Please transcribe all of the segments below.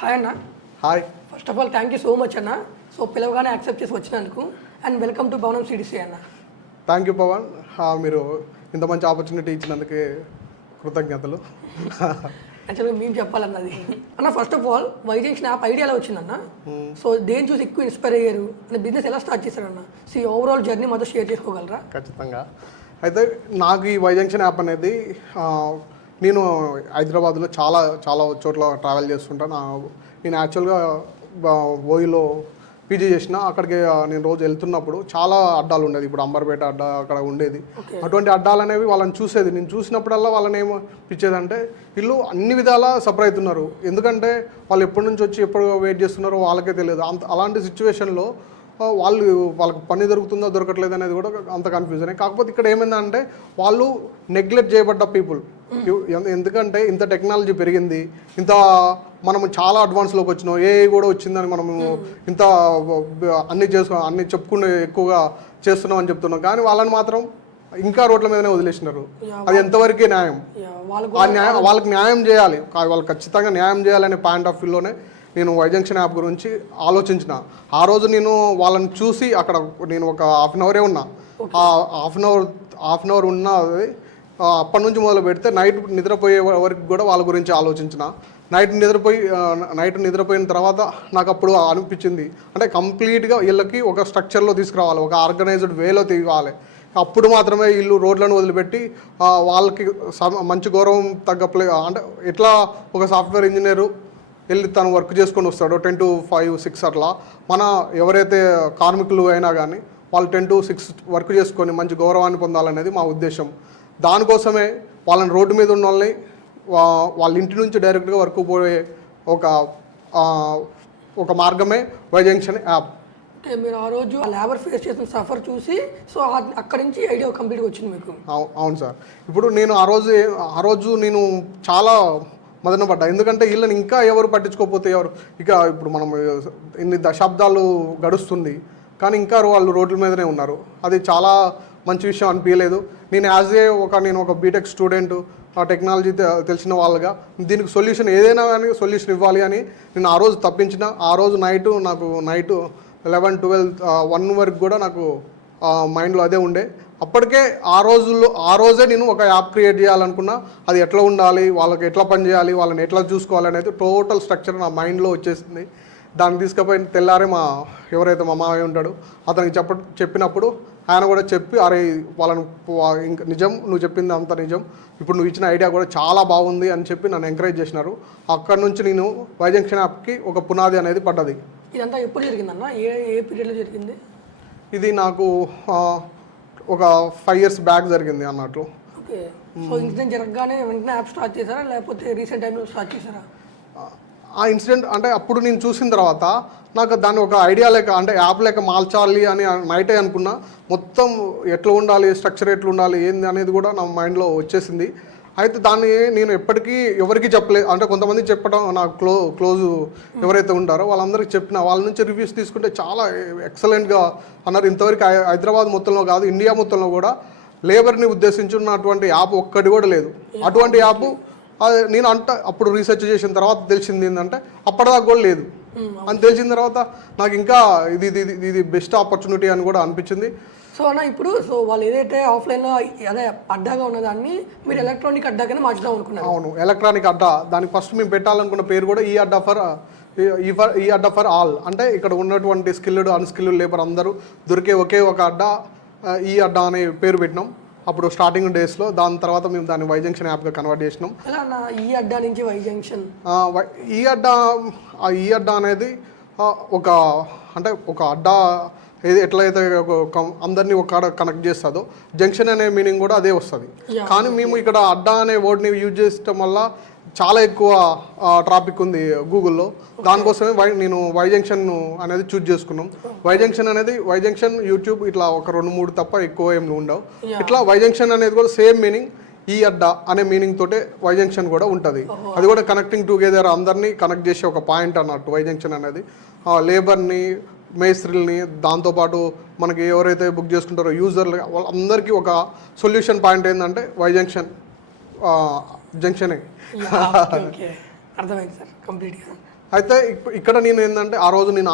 Hi అన్న. Hi. First of all thank you so much అన్న. So పిలవగానే accept చేసి వచ్చినందుకు అండ్ వెల్కమ్ టు భవనం సిడిసి అన్న. థ్యాంక్ యూ పవన్, మీరు ఇంత మంచి ఆపర్చునిటీ ఇచ్చినందుకే కృతజ్ఞతలు. యాక్చువల్గా మేము చెప్పాలన్నది అన్న. First of all Y Junction app ఐడియాలో వచ్చిందన్న. సో దేని చూసి ఎక్కువ ఇన్స్పైర్ అయ్యారు అంటే బిజినెస్ ఎలా స్టార్ట్ చేశారన్న? సో ఓవరాల్ జర్నీ మాతో షేర్ చేసుకోగలరా? ఖచ్చితంగా. అయితే నాకు ఈ వైజంక్షన్ యాప్ అనేది నేను హైదరాబాద్లో చాలా చాలా చోట్ల ట్రావెల్ చేస్తుంటాను. నేను యాక్చువల్గా ఓయిలో పీజీ చేసిన. అక్కడికి నేను రోజు వెళ్తున్నప్పుడు చాలా అడ్డాలు ఉండేది. ఇప్పుడు అంబర్పేట అడ్డా అక్కడ ఉండేది. అటువంటి అడ్డాలు అనేవి వాళ్ళని చూసేది. నేను చూసినప్పుడల్లా వాళ్ళని ఏమనిపించేదంటే వీళ్ళు అన్ని విధాలా సఫర్ అవుతున్నారు. ఎందుకంటే వాళ్ళు ఎప్పటి నుంచి వచ్చి ఎప్పుడు వెయిట్ చేస్తున్నారో వాళ్ళకే తెలియదు. అలాంటి సిచ్యువేషన్లో వాళ్ళకి పని దొరుకుతుందో దొరకట్లేదు అనేది కూడా అంత కన్ఫ్యూజన్. కాకపోతే ఇక్కడ ఏమైందంటే వాళ్ళు నెగ్లెక్ట్ చేయబడ్డ పీపుల్. ఎందుకంటే ఇంత టెక్నాలజీ పెరిగింది, ఇంత మనము చాలా అడ్వాన్స్లోకి వచ్చినాం, ఏఐ కూడా వచ్చిందని మనము ఇంత అన్ని చెప్పుకుంటూ ఎక్కువగా చేస్తున్నాం అని చెప్తున్నాం. కానీ వాళ్ళని మాత్రం ఇంకా రోడ్ల మీదనే వదిలేసినారు. అది ఎంతవరకే న్యాయం? వాళ్ళకి న్యాయం చేయాలి, వాళ్ళకి ఖచ్చితంగా న్యాయం చేయాలనే పాయింట్ ఆఫ్ వ్యూలోనే నేను వైజంక్షన్ యాప్ గురించి ఆలోచించిన. ఆ రోజు నేను వాళ్ళని చూసి అక్కడ నేను ఒక హాఫ్ అన్ అవరే ఉన్నా. ఆ హాఫ్ అన్ అవర్ ఉన్నది అప్పటి నుంచి మొదలు పెడితే నైట్ నిద్రపోయే వరకు కూడా వాళ్ళ గురించి ఆలోచించిన. నైట్ నిద్రపోయిన తర్వాత నాకు అప్పుడు అనిపించింది అంటే కంప్లీట్గా వీళ్ళకి ఒక స్ట్రక్చర్లో తీసుకురావాలి, ఒక ఆర్గనైజ్డ్ వేలో తీయాలి. అప్పుడు మాత్రమే వీళ్ళు రోడ్లను వదిలిపెట్టి వాళ్ళకి మంచి గౌరవం తగ్గ అంటే ఎట్లా ఒక సాఫ్ట్వేర్ ఇంజనీరు వెళ్ళి తను వర్క్ చేసుకొని వస్తాడు 10 to 5, 6 అట్లా. మన ఎవరైతే కార్మికులు అయినా కానీ వాళ్ళు 10 to 6 వర్క్ చేసుకొని మంచి గౌరవాన్ని పొందాలనేది మా ఉద్దేశం. దానికోసమే వాళ్ళని రోడ్డు మీద ఉన్న వాళ్ళని వాళ్ళ ఇంటి నుంచి డైరెక్ట్గా వర్క్ పోయే ఒక మార్గమే వైజంక్షన్ యాప్. మీరు ఆ రోజు లేబర్ ఫేస్ చేసిన సఫర్ చూసి సో అక్కడి నుంచి ఐడియా కంప్లీట్గా వచ్చింది మీకు? అవును సార్. ఇప్పుడు నేను ఆ రోజు నేను చాలా మదన పడ్డా. ఎందుకంటే వీళ్ళని ఇంకా ఎవరు పట్టించుకోకపోతే ఎవరు? ఇప్పుడు మనం ఇన్ని దశాబ్దాలు గడుస్తుంది కానీ ఇంకా వాళ్ళు రోడ్ల మీదనే ఉన్నారు. అది చాలా మంచి విషయం అనిపించలేదు. నేను ఒక బీటెక్ స్టూడెంట్, ఆ టెక్నాలజీ తెలిసిన వాళ్ళగా దీనికి సొల్యూషన్ ఏదైనా కానీ సొల్యూషన్ ఇవ్వాలి అని నేను ఆ రోజు తప్పించిన. ఆ రోజు నైట్ 11, 12, 1 వరకు కూడా నాకు మైండ్లో అదే ఉండే. అప్పటికే ఆ రోజే నేను ఒక యాప్ క్రియేట్ చేయాలనుకున్నా. అది ఎట్లా ఉండాలి, వాళ్ళకి ఎట్లా పని చేయాలి, వాళ్ళని ఎట్లా చూసుకోవాలి అనేది టోటల్ స్ట్రక్చర్ నా మైండ్లో వచ్చేసింది. దాన్ని తీసుకుపోయిన తెల్లారే ఎవరైతే మా మామయ్య ఉంటాడో అతనికి చెప్పినప్పుడు ఆయన కూడా చెప్పి అరే వాళ్ళని ఇంకా నిజం, నువ్వు చెప్పింది అంత నిజం, ఇప్పుడు నువ్వు ఇచ్చిన ఐడియా కూడా చాలా బాగుంది అని చెప్పి నన్ను ఎంకరేజ్ చేసినారు. అక్కడ నుంచి నేను వైజంక్షన్ యాప్కి ఒక పునాది అనేది పడ్డది. ఇదంతా ఎప్పుడు జరిగిందన్న? ఏ పీరియడ్లో జరిగింది ఇది? నాకు ఒక 5 years బ్యాక్ జరిగింది అన్నట్లు. ఓకే. సో ఇన్సిడెంట్ జరగగానే వెంటనే యాప్ స్టార్ట్ చేశారా లేకపోతే రీసెంట్ టైంలో స్టార్ట్ చేశారా? ఆ ఇన్సిడెంట్ అంటే అప్పుడు నేను చూసిన తర్వాత నాకు దాన్ని ఒక ఐడియా లేక అంటే యాప్ లేక మార్చాలి అని నైటే అనుకున్నా. మొత్తం ఎట్లా ఉండాలి, స్ట్రక్చర్ ఎట్లా ఉండాలి ఏంది అనేది కూడా నా మైండ్లో వచ్చేసింది. అయితే దాన్ని నేను ఎప్పటికీ ఎవరికి చెప్పలేదు. అంటే కొంతమంది చెప్పడం నాకు క్లోజ్ ఎవరైతే ఉంటారో వాళ్ళందరికీ చెప్పిన. వాళ్ళ నుంచి రివ్యూస్ తీసుకుంటే చాలా ఎక్సలెంట్గా అన్నారు. ఇంతవరకు హైదరాబాద్ మొత్తంలో కాదు ఇండియా మొత్తంలో కూడా లేబర్ని ఉద్దేశించున్నటువంటి యాప్ ఒక్కటి కూడా లేదు. అటువంటి యాప్ నేను అప్పుడు రీసెర్చ్ చేసిన తర్వాత తెలిసింది ఏంటంటే అప్పటిదాకా కూడా లేదు అని తెలిసిన తర్వాత నాకు ఇంకా ఇది బెస్ట్ ఆపర్చునిటీ అని కూడా అనిపించింది. సో అన్న ఇప్పుడు వాళ్ళు ఏదైతే ఆఫ్లైన్లో అదే అడ్డాగా ఉన్నదాన్ని మీరు ఎలక్ట్రానిక్ అడ్డాగానే మార్చుదాం అనుకున్నారు? అవును, ఎలక్ట్రానిక్ అడ్డా. దానికి ఫస్ట్ మేము పెట్టాలనుకున్న పేరు కూడా ఈ అడ్డా ఫర్ ఆల్. అంటే ఇక్కడ ఉన్నటువంటి స్కిల్డ్ అన్స్కిల్డ్ లేబర్ అందరూ దొరికే ఒకే ఒక అడ్డా ఈ అడ్డా అనే పేరు పెట్టినాం అప్పుడు స్టార్టింగ్ డేస్లో. దాని తర్వాత మేము దాన్ని వైజంక్షన్ యాప్గా కన్వర్ట్ చేసినాం. ఈ అడ్డా నుంచి వైజంక్షన్ ఈ అడ్డా అనేది ఒక అడ్డా ఎట్లయితే అందరినీ ఒక కనెక్ట్ చేస్తుందో జంక్షన్ అనే మీనింగ్ కూడా అదే వస్తుంది. కానీ మేము ఇక్కడ అడ్డా అనే వర్డ్ని యూజ్ చేయడం వల్ల చాలా ఎక్కువ ట్రాఫిక్ ఉంది గూగుల్లో. దానికోసమే నేను వైజంక్షన్ అనేది చూజ్ చేసుకున్నాం. వైజంక్షన్ యూట్యూబ్ ఇట్లా ఒక 2-3 తప్ప ఎక్కువ ఏమి ఉండవు. ఇట్లా వైజంక్షన్ అనేది కూడా సేమ్ మీనింగ్ ఈ అడ్డా అనే మీనింగ్ తోటే వైజంక్షన్ కూడా ఉంటుంది. అది కూడా కనెక్టింగ్ టుగెదర్, అందరినీ కనెక్ట్ చేసే ఒక పాయింట్ అన్నట్టు వైజంక్షన్ అనేది. లేబర్ని, మేస్త్రీల్ని, దాంతోపాటు మనకి ఎవరైతే బుక్ చేసుకుంటారో యూజర్లు వాళ్ళందరికీ ఒక సొల్యూషన్ పాయింట్ ఏంటంటే జంక్షనే. అర్థమైంది సార్ కంప్లీట్గా. అయితే ఇక్కడ నేను ఏంటంటే ఆ రోజు నేను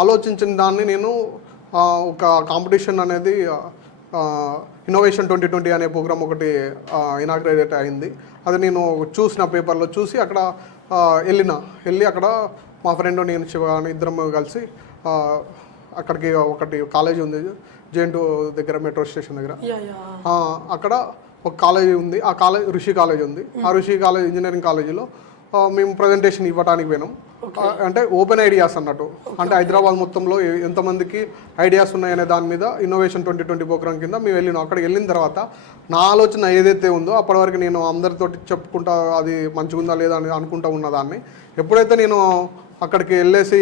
ఆలోచించిన దాన్ని నేను ఒక కాంపిటీషన్ అనేది ఇన్నోవేషన్ 2020 అనే ప్రోగ్రామ్ ఒకటి ఇనాగ్రేట్ అయింది. అది నేను చూసిన పేపర్లో చూసి అక్కడ వెళ్ళి అక్కడ మా ఫ్రెండ్ నేను శివ ఇద్దరం కలిసి అక్కడికి ఒకటి కాలేజీ ఉంది జేఎన్2 దగ్గర మెట్రో స్టేషన్ దగ్గర. అక్కడ ఒక కాలేజీ ఉంది, ఆ కాలేజ్ ఋషి కాలేజ్ ఉంది. ఆ ఋషి కాలేజ్ ఇంజనీరింగ్ కాలేజీలో మేము ప్రజెంటేషన్ ఇవ్వడానికి పోయినాం. అంటే ఓపెన్ ఐడియాస్ అన్నట్టు, అంటే హైదరాబాద్ మొత్తంలో ఎంతమందికి ఐడియాస్ ఉన్నాయనే దాని మీద ఇన్నోవేషన్ 2020 ప్రోగ్రామ్ కింద మేము వెళ్ళినాం. అక్కడికి వెళ్ళిన తర్వాత నా ఆలోచన ఏదైతే ఉందో అప్పటి వరకు నేను అందరితోటి చెప్పుకుంటా అది మంచిగా ఉందా లేదా అని అనుకుంటా ఉన్నదాన్ని ఎప్పుడైతే నేను అక్కడికి వెళ్ళేసి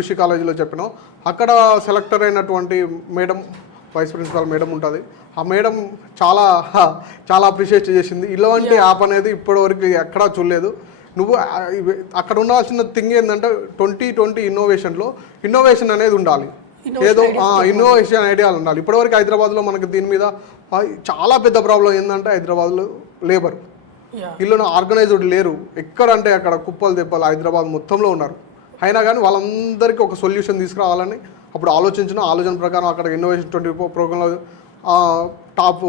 ఋషి కాలేజీలో చెప్పినా, అక్కడ సెలెక్టర్ అయినటువంటి మేడం, వైస్ ప్రిన్సిపాల్ మేడం ఉంటుంది. ఆ మేడం చాలా అప్రిషియేట్ చేసింది. ఇలాంటి యాప్ అనేది ఇప్పటివరకు ఎక్కడా చూడలేదు. నువ్వు అక్కడ ఉండాల్సిన థింగ్ ఏంటంటే 2020 ఇన్నోవేషన్ అనేది ఉండాలి. ఏదో ఇన్నోవేషన్ ఐడియాలు ఉండాలి. ఇప్పటివరకు హైదరాబాద్లో మనకి దీని మీద చాలా పెద్ద ప్రాబ్లం ఏంటంటే హైదరాబాద్లో లేబర్, వీళ్ళు ఆర్గనైజ్డ్ లేరు. ఎక్కడంటే అక్కడ కుప్పలు తెప్పలు హైదరాబాద్ మొత్తంలో ఉన్నారు. అయినా కానీ వాళ్ళందరికీ ఒక సొల్యూషన్ తీసుకురావాలని అప్పుడు ఆలోచన ప్రకారం అక్కడ ఇన్నోవేషన్ 20 ప్రోగ్రాంలో టాప్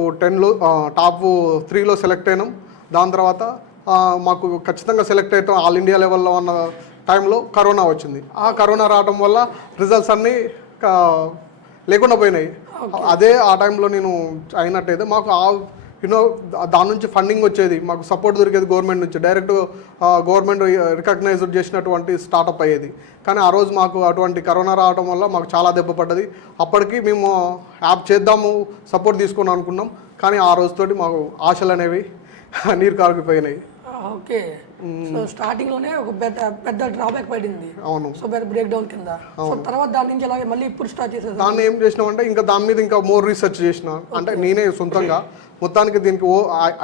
3లో సెలెక్ట్ అయినాం. దాని తర్వాత మాకు ఖచ్చితంగా సెలెక్ట్ అవుతాం ఆల్ ఇండియా లెవెల్లో ఉన్న టైంలో కరోనా వచ్చింది. ఆ కరోనా రావడం వల్ల రిజల్ట్స్ అన్నీ లేకుండా పోయినాయి. అదే ఆ టైంలో నేను అయినట్టయితే మాకు దాని నుంచి ఫండింగ్ వచ్చేది, మాకు సపోర్ట్ దొరికేది గవర్నమెంట్ నుంచి, డైరెక్ట్ గవర్నమెంట్ రికగ్నైజ్డ్ చేసినటువంటి స్టార్టప్ అయ్యేది. కానీ ఆ రోజు మాకు అటువంటి కరోనా రావడం వల్ల మాకు చాలా దెబ్బ పడ్డది. అప్పటికి మేము యాప్ చేద్దాము సపోర్ట్ తీసుకొని అనుకున్నాం, కానీ ఆ రోజుతోటి మాకు ఆశలు అనేవి నీరు కారిపోయినాయి. ఓకే, సో స్టార్టింగ్ లోనే ఒక పెద్ద డ్రాబ్యాక్ పడింది. అవును, సో పెద్ద బ్రేక్ డౌన్ కింద. సో తర్వాత దాని నుంచి అలాగే మళ్ళీ ఇప్పుడు స్టార్ట్ చేసేది. దాన్ని ఏం చేసినామంటే ఇంకా దాని మీద ఇంకా మోర్ రీసెర్చ్ చేసిన, అంటే నేనే సొంతంగా మొత్తానికి దీనికి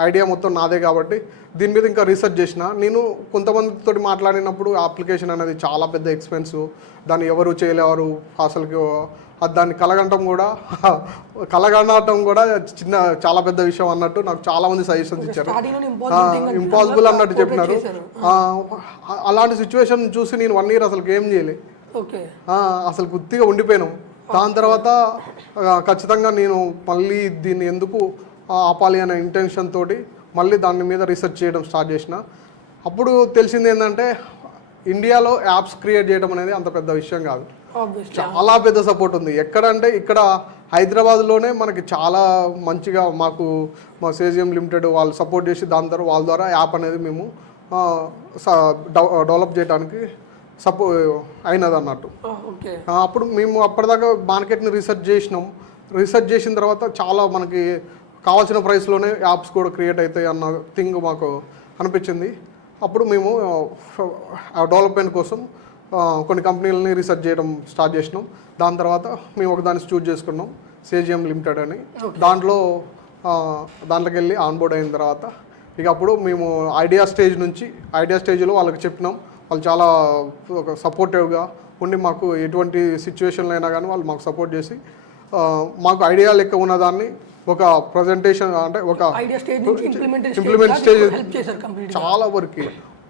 ఐడియా మొత్తం నాదే కాబట్టి దీని మీద ఇంకా రీసెర్చ్ చేసిన. నేను కొంతమందితో మాట్లాడినప్పుడు అప్లికేషన్ అనేది చాలా పెద్ద ఎక్స్పెన్స్, దాన్ని ఎవరు చేయలేవారు, అసలుకి దాన్ని కలగనటం కూడా చాలా పెద్ద విషయం అన్నట్టు నాకు చాలా మంది సజెషన్స్ ఇచ్చారు. ఇంపాసిబుల్ అన్నట్టు చెప్పినారు. అలాంటి సిచ్యువేషన్ చూసి నేను 1 year అసలు ఏం చేయలే, అసలు గుర్తిగా ఉండిపోయాను. దాని తర్వాత ఖచ్చితంగా నేను మళ్ళీ దీన్ని ఎందుకు ఆపాలి అనే ఇంటెన్షన్ తోటి మళ్ళీ దాని మీద రీసెర్చ్ చేయడం స్టార్ట్ చేసిన. అప్పుడు తెలిసింది ఏంటంటే ఇండియాలో యాప్స్ క్రియేట్ చేయడం అనేది అంత పెద్ద విషయం కాదు, చాలా పెద్ద సపోర్ట్ ఉంది. ఎక్కడంటే ఇక్కడ హైదరాబాద్లోనే మనకి చాలా మంచిగా మాకు మా సేజియం లిమిటెడ్ వాళ్ళు సపోర్ట్ చేసి దాని వాళ్ళ ద్వారా యాప్ అనేది మేము డెవలప్ చేయడానికి అయినది అన్నట్టు. అప్పుడు మేము అప్పటిదాకా మార్కెట్ని రీసెర్చ్ చేసిన తర్వాత చాలా మనకి కావాల్సిన ప్రైస్లోనే యాప్స్ కూడా క్రియేట్ అవుతాయి అన్న థింగ్ మాకు అనిపించింది. అప్పుడు మేము డెవలప్మెంట్ కోసం కొన్ని కంపెనీలని రీసెర్చ్ చేయడం స్టార్ట్ చేసినాం. దాని తర్వాత మేము ఒకదాన్ని చూజ్ చేసుకున్నాం, సేజియం లిమిటెడ్ అని. దాంట్లోకి వెళ్ళి ఆన్బోర్డ్ అయిన తర్వాత ఇక అప్పుడు మేము ఐడియా స్టేజ్లో వాళ్ళకి చెప్పినాం. వాళ్ళు చాలా సపోర్టివ్గా ఉండి మాకు ఎటువంటి సిచ్యువేషన్లో అయినా కానీ వాళ్ళు మాకు సపోర్ట్ చేసి మాకు ఐడియా లెక్క ఉన్నదాన్ని ఒక ప్రజెంటేషన్, అంటే ఒక ఇంప్లిమెంట్ స్టేజ్ చాలా వరకు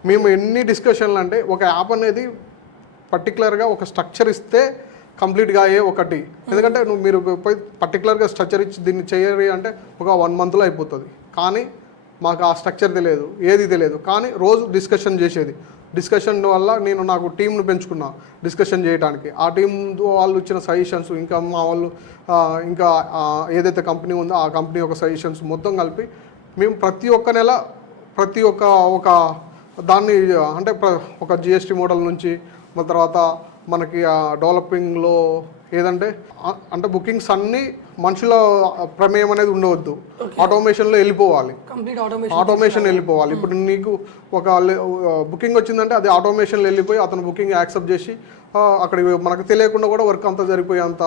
మేము ఎన్ని డిస్కషన్లు అంటే ఒక యాప్ అనేది పర్టికులర్గా ఒక స్ట్రక్చర్ ఇస్తే కంప్లీట్గా అయ్యే ఒకటి. ఎందుకంటే మీరు పోయి పర్టికులర్గా స్ట్రక్చర్ ఇచ్చి దీన్ని చేయాలి అంటే ఒక 1 monthలో అయిపోతుంది. కానీ మాకు ఆ స్ట్రక్చర్ తెలియదు, ఏది తెలియదు. కానీ రోజు డిస్కషన్ వల్ల నేను నాకు టీంను పెంచుకున్నా డిస్కషన్ చేయడానికి. ఆ టీం వాళ్ళు ఇచ్చిన సజెషన్స్, ఇంకా మా వాళ్ళు ఇంకా ఏదైతే కంపెనీ ఉందో ఆ కంపెనీ యొక్క సజెషన్స్ మొత్తం కలిపి మేము ప్రతి ఒక్క నెల ఒక దాన్ని అంటే ఒక జిఎస్టీ మోడల్ నుంచి మన తర్వాత మనకి డెవలపింగ్లో ఏదంటే అంటే బుకింగ్స్ అన్నీ మనుషుల ప్రమేయం అనేది ఉండవద్దు, ఆటోమేషన్లో వెళ్ళిపోవాలి. ఇప్పుడు నీకు ఒక బుకింగ్ వచ్చిందంటే అది ఆటోమేషన్లో వెళ్ళిపోయి అతను బుకింగ్ యాక్సెప్ట్ చేసి అక్కడ మనకు తెలియకుండా కూడా వర్క్ అంతా జరిపోయేంత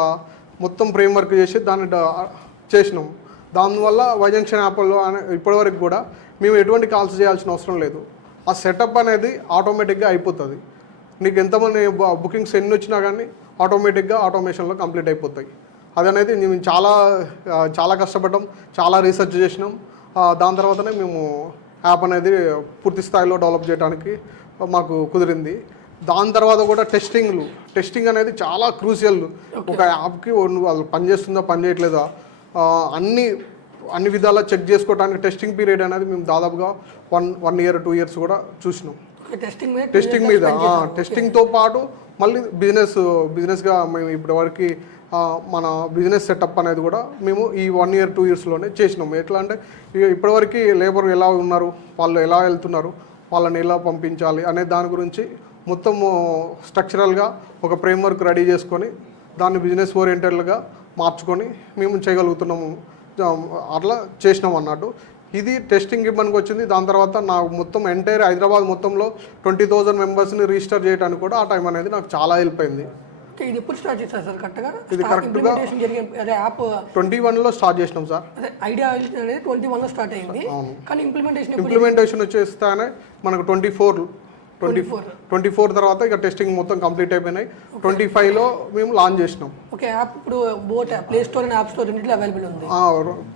మొత్తం ఫ్రేమ్ వర్క్ చేసి దాన్ని చేసినాం. దానివల్ల వైజంక్షన్ యాప్లో ఇప్పటివరకు కూడా మేము ఎటువంటి కాల్స్ చేయాల్సిన అవసరం లేదు. ఆ సెటప్ అనేది ఆటోమేటిక్గా అయిపోతుంది. నీకు ఎంతమంది బుకింగ్స్ ఎన్ని వచ్చినా కానీ ఆటోమేటిక్గా ఆటోమేషన్లో కంప్లీట్ అయిపోతాయి. అదనేది మేము చాలా కష్టపడ్డాం, చాలా రీసెర్చ్ చేసినాం. దాని తర్వాతనే మేము యాప్ అనేది పూర్తి స్థాయిలో డెవలప్ చేయడానికి మాకు కుదిరింది. దాని తర్వాత కూడా టెస్టింగ్ అనేది చాలా క్రూషియల్. ఒక యాప్కి వాళ్ళు పనిచేస్తుందా పని చేయట్లేదా అన్ని విధాలా చెక్ చేసుకోవడానికి టెస్టింగ్ పీరియడ్ అనేది మేము దాదాపుగా 1 year 2 years కూడా చూసినాం. టెస్టింగ్తో పాటు మళ్ళీ బిజినెస్గా మేము ఇప్పటివరకు మన బిజినెస్ సెటప్ అనేది కూడా మేము ఈ 1 year 2 yearsలోనే చేసినాం. ఎట్లా అంటే ఇప్పటివరకు లేబర్ ఎలా ఉన్నారు, వాళ్ళు ఎలా వెళ్తున్నారు, వాళ్ళని ఎలా పంపించాలి అనే దాని గురించి మొత్తము స్ట్రక్చరల్గా ఒక ఫ్రేమ్వర్క్ రెడీ చేసుకొని దాన్ని బిజినెస్ ఓరియంటెడ్గా మార్చుకొని మేము చేయగలుగుతున్నాము. అట్లా చేసినాం అన్నట్టు. ఇది టెస్టింగ్ ఇబ్బందికి వచ్చింది. దాని తర్వాత నాకు మొత్తం ఎంటైర్ హైదరాబాద్ మొత్తంలో 20,000 మెంబర్స్ని రిజిస్టర్ చేయడానికి కూడా ఆ టైం అనేది నాకు చాలా హెల్ప్ అయింది. ఇది ఎప్పుడు స్టార్ట్ చేశారు సార్? కరెక్ట్గా ఇది కరెక్ట్గా 21లో స్టార్ట్ చేసినాం సార్. అదే ఐడియా అనేది 21లో స్టార్ట్ అయింది. కానీ ఇంప్లిమెంటేషన్ వచ్చేస్తానే మనకు 24 తర్వాత ఇక టెస్టింగ్ మొత్తం కంప్లీట్ అయిపోయినాయి. 25లో మేము లాంచ్ చేసినాం. ఓకే, యాప్ ఇప్పుడు both play store and app store రెండిట్లో అవైలబుల్ ఉంది.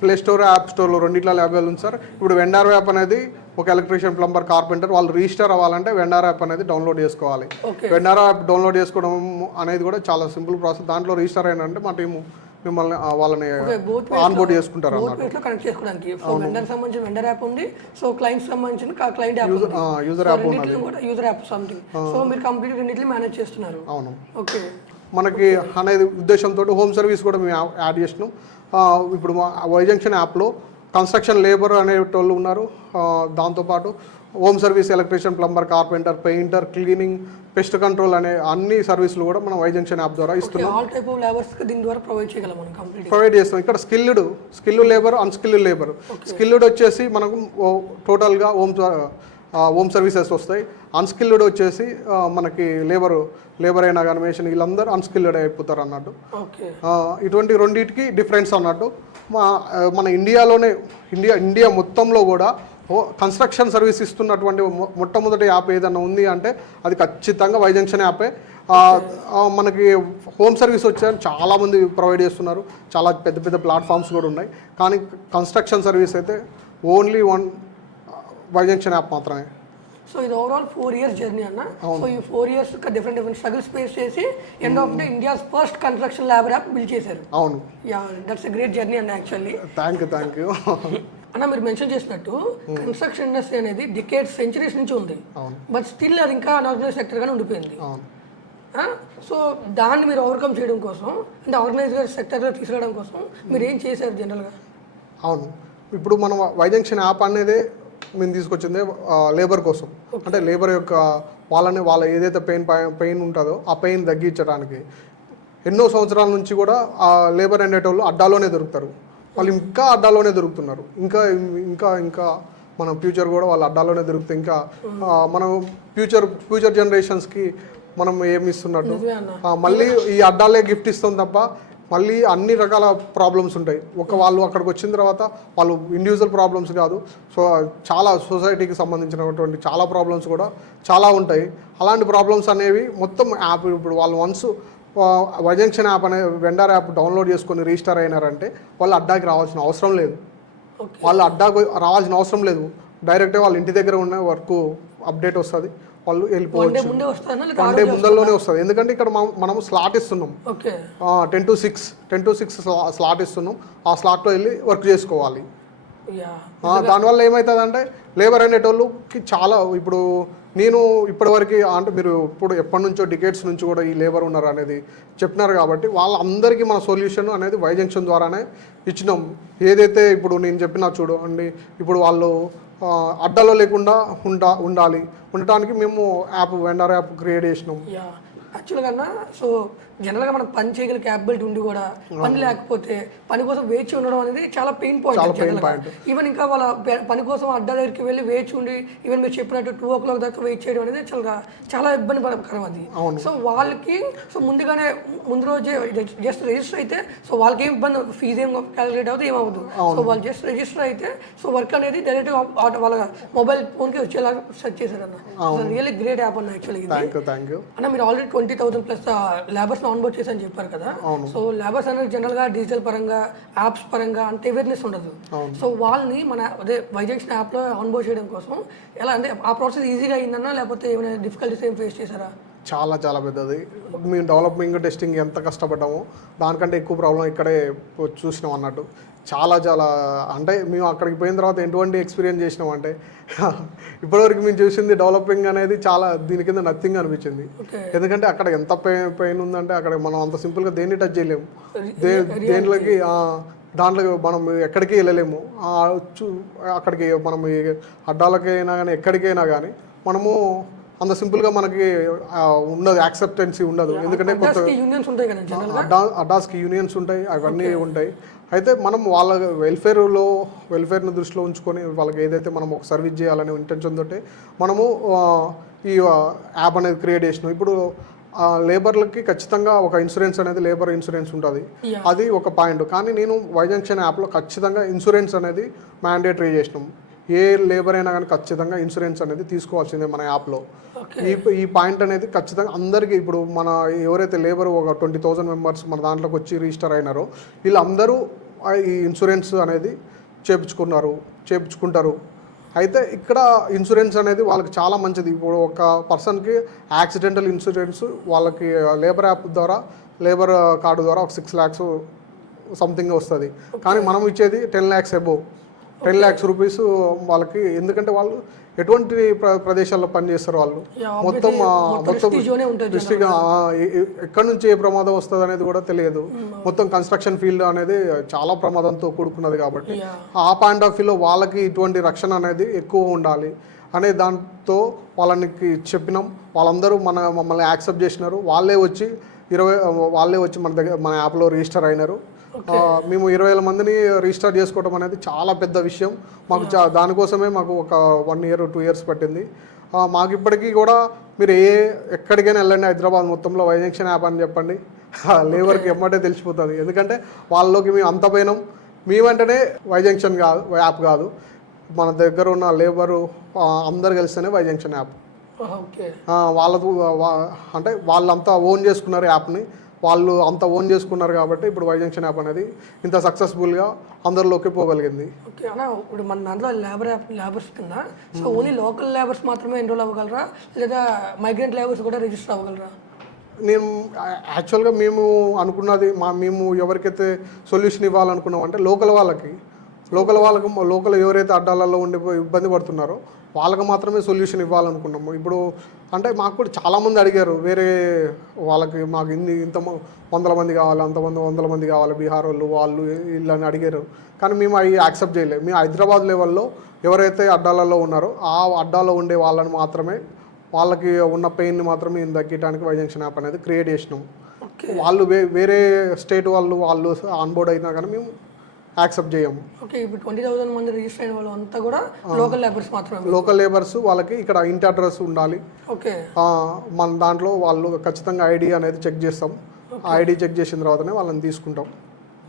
ప్లే స్టోర్ యాప్ స్టోర్లో రెండిట్లో అవైలబుల్ ఉంది సార్. ఇప్పుడు వెండార్ యాప్ అనేది ఒక ఎలక్ట్రీషియన్, ప్లంబర్, కార్పెంటర్ వాళ్ళు రిజిస్టర్ అవ్వాలంటే వెండార్ యాప్ అనేది డౌన్లోడ్ చేసుకోవాలి. వెండార్ యాప్ డౌన్లోడ్ చేసుకోవడం అనేది కూడా చాలా సింపుల్ ప్రాసెస్. దాంట్లో రిజిస్టర్ అయినంటే మా టీము మిమ్మల్ని వాళ్ళని ఆన్బోర్డ్ చేసుకుంటారు అన్నమాట. కనెక్ట్ చేసుకోవడానికి వెండర్ సంబంధించిన వెండర్ యాప్ ఉంది. సో క్లయింట్ సంబంధించిన క్లయింట్ యాప్ యూజర్ యాప్ ఉన్నది, యూజర్ యాప్ సంథింగ్. సో మీరు కంప్లీట్ రెండింటిని మేనేజ్ చేస్తున్నారు. అవును. ఓకే, మనకి అనేది ఉద్దేశంతో హోమ్ సర్వీస్ కూడా మేము యాడ్ చేసినాం. ఇప్పుడు మా వైజంక్షన్ యాప్లో కన్స్ట్రక్షన్ లేబర్ అనేటోళ్ళు ఉన్నారు. దాంతోపాటు home service, electrician, plumber, carpenter, painter, cleaning, pest control అనే అన్ని సర్వీసులు కూడా మనం వైజంక్షన్ యాప్ ద్వారా ఇస్తున్నాం. ఆల్ టైప్ ఆఫ్ లేబర్స్ దీని ద్వారా ప్రొవైడ్ చేస్తాం. ఇక్కడ skilled labour, unskilled labour. Skilled వచ్చేసి మనకు టోటల్గా హోమ్ సర్వీసెస్ వస్తాయి. అన్స్కిల్డ్ వచ్చేసి మనకి లేబర్ అయినా కానీ మేషన్ వీళ్ళందరూ అన్స్కిల్డ్ అయిపోతారు అన్నట్టు. ఇటువంటి రెండింటికి డిఫరెన్స్ అన్నట్టు. మన ఇండియా మొత్తంలో కూడా కన్స్ట్రక్షన్ సర్వీస్ ఇస్తున్నటువంటి మొట్టమొదటి యాప్ ఏదన్నా ఉంది అంటే అది ఖచ్చితంగా వైజంక్షన్ యాపే. మనకి హోమ్ సర్వీస్ వచ్చాయని చాలామంది ప్రొవైడ్ చేస్తున్నారు. చాలా పెద్ద పెద్ద ప్లాట్ఫామ్స్ కూడా ఉన్నాయి. కానీ కన్స్ట్రక్షన్ సర్వీస్ అయితే ఓన్లీ వన్ వైజంక్షన్ యాప్ మాత్రమే. సో ఇది ఓవరాల్ 4 years జర్నీ అన్న. సో ఈ 4 years డిఫరెంట్ స్ట్రగుల్స్ ఫేస్ చేసి end of day India's first construction labour app build చేశారు. అవును, దట్స్ ఎ గ్రేట్ జర్నీ అన్న. యాక్చువల్లీ థ్యాంక్ యూ అన్న, మీరు మెన్షన్ చేసినట్టు కన్స్ట్రక్షన్ ఇండస్ట్రీ అనేది డికేడ్స్, సెంచరీస్ నుంచి ఉంది. బట్ స్టిల్ అది ఇంకా అన్ఆర్గనైజ్ సెక్టర్గానే ఉండిపోయింది. సో దాన్ని మీరు ఓవర్కమ్ చేయడం కోసం అంటే ఆర్గనైజ్డ్ సెక్టర్లో తీసుకురావడం కోసం మీరు ఏం చేశారు జనరల్గా? అవును, ఇప్పుడు మనం వైజంక్షన్ యాప్ అనేది మేము తీసుకొచ్చింది లేబర్ కోసం. అంటే లేబర్ యొక్క వాళ్ళ ఏదైతే పెయిన్ ఉంటుందో ఆ పెయిన్ తగ్గించడానికి. ఎన్నో సంవత్సరాల నుంచి కూడా ఆ లేబర్ అనేటోళ్ళు అడ్డాలోనే దొరుకుతారు. వాళ్ళు ఇంకా అడ్డాలోనే దొరుకుతున్నారు. ఇంకా ఇంకా ఇంకా మన ఫ్యూచర్ కూడా వాళ్ళు అడ్డాలోనే దొరుకుతాయి. ఇంకా మనం ఫ్యూచర్ జనరేషన్స్కి మనం ఏమి ఇస్తున్నట్టు మళ్ళీ ఈ అడ్డాలే గిఫ్ట్ ఇస్తాం తప్ప మళ్ళీ అన్ని రకాల ప్రాబ్లమ్స్ ఉంటాయి. వాళ్ళు అక్కడికి వచ్చిన తర్వాత వాళ్ళు ఇండివిజువల్ ప్రాబ్లమ్స్ కాదు, సో చాలా సొసైటీకి సంబంధించినటువంటి చాలా ప్రాబ్లమ్స్ కూడా చాలా ఉంటాయి. అలాంటి ప్రాబ్లమ్స్ అనేవి మొత్తం యాప్ ఇప్పుడు వాళ్ళు వన్స్ వైజంక్షన్ యాప్ అనే వెండర్ యాప్ డౌన్లోడ్ చేసుకొని రిజిస్టర్ అయినారంటే వాళ్ళు అడ్డాకి రావాల్సిన అవసరం లేదు. డైరెక్ట్గా వాళ్ళ ఇంటి దగ్గర ఉన్న వర్క్ అప్డేట్ వస్తుంది, వాళ్ళు వెళ్ళిపోవచ్చు. 1 day ముందరలోనే వస్తుంది. ఎందుకంటే ఇక్కడ మనం స్లాట్ ఇస్తున్నాం, 10 to 6 స్లాట్ ఇస్తున్నాం. ఆ స్లాట్లో వెళ్ళి వర్క్ చేసుకోవాలి. దానివల్ల ఏమవుతుందంటే లేబర్ అనేటోళ్ళకి చాలా ఇప్పుడు నేను ఇప్పటివరకు అంటే మీరు ఎప్పటి నుంచో డికేట్స్ నుంచి కూడా ఈ లేబర్ ఉన్నారు అనేది చెప్పినారు కాబట్టి వాళ్ళందరికీ మన సొల్యూషన్ అనేది వైజంక్షన్ ద్వారానే ఇచ్చినాం. ఏదైతే ఇప్పుడు నేను చెప్పినా చూడండి, ఇప్పుడు వాళ్ళు అడ్డాలో లేకుండా ఉండటానికి మేము వెండర్ యాప్ క్రియేట్ చేసినాం. యాక్చువల్గా సో జనరల్గా మనం పని చేయగల క్యాపబిలిటీ ఉండి కూడా పని లేకపోతే పని కోసం వేచి ఉండడం అనేది చాలా పెయిన్ పాయింట్. ఈవెన్ ఇంకా వాళ్ళ పని కోసం అడ్డా దగ్గరికి వెళ్ళి వేచి ఉండి ఈవెన్ మీరు చెప్పినట్టు 2 o'clock దాకా వెయిట్ చేయడం అనేది చాలా ఇబ్బందికరం అది. సో వాళ్ళకి ముందుగానే ముందు రోజే జస్ట్ రిజిస్టర్ అయితే సో వాళ్ళకి ఏం ఇబ్బంది, ఫీజు ఏం క్యాలిక్యులేట్ అవుతుంది ఏమవుతుంది. సో వాళ్ళు జస్ట్ రిజిస్టర్ అయితే సో వర్క్ అనేది డైరెక్ట్గా వాళ్ళ మొబైల్ ఫోన్కి వచ్చేలా సెర్చ్ చేశారు అన్న. రియల్లీ గ్రేట్ యాప్ అన్న. యాక్చువల్లీ అన్న మీరు ఆల్రెడీ 20,000+ లేబర్స్ ఆన్బోర్డ్ చేశాను చెప్పారు కదా. సో లేబర్స్ అనేది జనరల్గా డిజిటల్ పరంగా యాప్స్ పరంగా అంత అవేర్నెస్ ఉండదు. సో వాళ్ళని మన అదే వైజంక్షన్ యాప్లో ఆన్బోర్డ్ చేయడం కోసం ఎలా అంటే ఆ ప్రాసెస్ ఈజీగా అయిందన్నా లేకపోతే ఏమైనా డిఫికల్టీస్ ఏం ఫేస్ చేశారా? చాలా చాలా పెద్దది. మేము డెవలపింగ్ టెస్టింగ్ ఎంత కష్టపడ్డామో దానికంటే ఎక్కువ ప్రాబ్లం ఇక్కడే చూసినాం అన్నట్టు. చాలా చాలా అంటే మేము అక్కడికి పోయిన తర్వాత ఎటువంటి ఎక్స్పీరియన్స్ చేసినాం అంటే ఇప్పటివరకు మేము చూసింది డెవలపింగ్ అనేది చాలా దీని కింద నథింగ్ అనిపించింది. ఎందుకంటే అక్కడ ఎంత పెయిన్ ఉందంటే అక్కడ మనం అంత సింపుల్గా దేన్ని టచ్ చేయలేము, దేంట్లోకి దాంట్లో మనం ఎక్కడికి వెళ్ళలేము. అక్కడికి మనం అడ్డాలకైనా కానీ ఎక్కడికైనా కానీ మనము అంత సింపుల్గా మనకి ఉండదు, యాక్సెప్టెన్సీ ఉండదు. ఎందుకంటే కొంత అడ్డాస్కి యూనియన్స్ ఉంటాయి, అవన్నీ ఉంటాయి. అయితే మనం వాళ్ళ వెల్ఫేర్ను దృష్టిలో ఉంచుకొని వాళ్ళకి ఏదైతే మనం ఒక సర్వీస్ చేయాలనే ఇంటెన్షన్ తోటి మనము ఈ యాప్ అనేది క్రియేట్ చేసినాం. ఇప్పుడు లేబర్లకి ఖచ్చితంగా ఒక ఇన్సూరెన్స్ అనేది లేబర్ ఇన్సూరెన్స్ ఉంటుంది, అది ఒక పాయింట్. కానీ నేను వైజంక్షన్ యాప్లో ఖచ్చితంగా ఇన్సూరెన్స్ అనేది మ్యాండేటరీ చేసినాం. ఏ లేబర్ అయినా కానీ ఖచ్చితంగా ఇన్సూరెన్స్ అనేది తీసుకోవాల్సిందే మన యాప్లో. ఈ పాయింట్ అనేది ఖచ్చితంగా అందరికీ ఇప్పుడు మన ఎవరైతే లేబర్ ఒక 20,000 మెంబర్స్ మన దాంట్లోకి వచ్చి రిజిస్టర్ అయినారో వీళ్ళందరూ ఈ ఇన్సూరెన్స్ అనేది చేపించుకుంటారు. అయితే ఇక్కడ ఇన్సూరెన్స్ అనేది వాళ్ళకి చాలా మంచిది. ఇప్పుడు ఒక పర్సన్కి యాక్సిడెంటల్ ఇన్సూరెన్స్ వాళ్ళకి లేబర్ యాప్ ద్వారా లేబర్ కార్డు ద్వారా ఒక 6 lakhs సంథింగ్ వస్తుంది. కానీ మనం ఇచ్చేది 10 lakhs అబోవ్, 10 lakhs రూపీస్ వాళ్ళకి. ఎందుకంటే వాళ్ళు ఎటువంటి ప్రదేశాల్లో పనిచేస్తారు, వాళ్ళు మొత్తం డిస్ట్రిక్ట్ ఎక్కడి నుంచి ఏ ప్రమాదం వస్తుంది అనేది కూడా తెలియదు. మొత్తం కన్స్ట్రక్షన్ ఫీల్డ్ అనేది చాలా ప్రమాదంతో కూడుకున్నది కాబట్టి ఆ పాయింట్ ఆఫ్ వ్యూలో వాళ్ళకి ఇటువంటి రక్షణ అనేది ఎక్కువ ఉండాలి అనే దాంతో వాళ్ళకి చెప్పినాం. వాళ్ళందరూ మమ్మల్ని యాక్సెప్ట్ చేసినారు. వాళ్ళే వచ్చి మన యాప్లో రిజిస్టర్ అయినారు. మేము 20,000 మందిని రిజిస్టర్ చేసుకోవడం అనేది చాలా పెద్ద విషయం మాకు. దానికోసమే మాకు ఒక 1 year 2 years పట్టింది. మాకు ఇప్పటికీ కూడా మీరు ఎక్కడికైనా వెళ్ళండి హైదరాబాద్ మొత్తంలో వైజంక్షన్ యాప్ అని చెప్పండి, లేబర్కి ఎమ్మటే తెలిసిపోతుంది. ఎందుకంటే వాళ్ళలోకి మేము అంత పోయినాం. మేమంటేనే వైజంక్షన్ యాప్ కాదు, మన దగ్గర ఉన్న లేబరు అందరు కలిస్తేనే వైజంక్షన్ యాప్. వాళ్ళతో అంటే వాళ్ళంతా ఓన్ చేసుకున్నారు యాప్ని, వాళ్ళు అంత ఓన్ చేసుకున్నారు కాబట్టి ఇప్పుడు వైజంక్షన్ యాప్ అనేది ఇంత సక్సెస్ఫుల్గా అందరిలోకి పోగలిగింది. ఓకే అన్న, ఇప్పుడు మన దాంట్లో లేబర్స్ కింద సో ఓన్లీ లోకల్ లేబర్స్ మాత్రమే ఎన్రోల్ అవ్వగలరా లేదా మైగ్రెంట్ లేబర్స్ కూడా రిజిస్టర్ అవ్వగలరా? నేను యాక్చువల్గా మేము అనుకున్నది మేము ఎవరికైతే సొల్యూషన్ ఇవ్వాలనుకున్నాం అంటే లోకల్ ఎవరైతే అడ్డాలలో ఉండి ఇబ్బంది పడుతున్నారో వాళ్ళకి మాత్రమే సొల్యూషన్ ఇవ్వాలనుకున్నాము. ఇప్పుడు అంటే మాకు కూడా చాలామంది అడిగారు, వేరే వాళ్ళకి మాకు ఇంత 100 మంది కావాలి, 100 మంది కావాలి, బీహార్ వాళ్ళు వీళ్ళని అడిగారు. కానీ మేము అవి యాక్సెప్ట్ చేయలేదు. మేము హైదరాబాద్ లెవెల్లో ఎవరైతే అడ్డాలలో ఉన్నారో ఆ అడ్డాలో ఉండే వాళ్ళని మాత్రమే, వాళ్ళకి ఉన్న పెయిన్ని మాత్రమే తగ్గించడానికి వైజంక్షన్ యాప్ అనేది క్రియేట్ చేసినాం. వాళ్ళు వేరే స్టేట్ వాళ్ళు ఆన్బోర్డ్ అయినా కానీ మేము యాక్సెప్ట్ చేయము. ఓకే, ఇప్పుడు 20,000 మంది రిజిస్టర్ అయిన వాళ్ళు అంతా కూడా లోకల్ లేబర్స్ మాత్రమే. లోకల్ లేబర్స్ వాళ్ళకి ఇక్కడ ఇంటి అడ్రస్ ఉండాలి. ఓకే, మన దాంట్లో వాళ్ళు ఖచ్చితంగా ఐడి అనేది చెక్ చేస్తాం. ఐడి చెక్ చేసిన తర్వాతనే వాళ్ళని తీసుకుంటాం.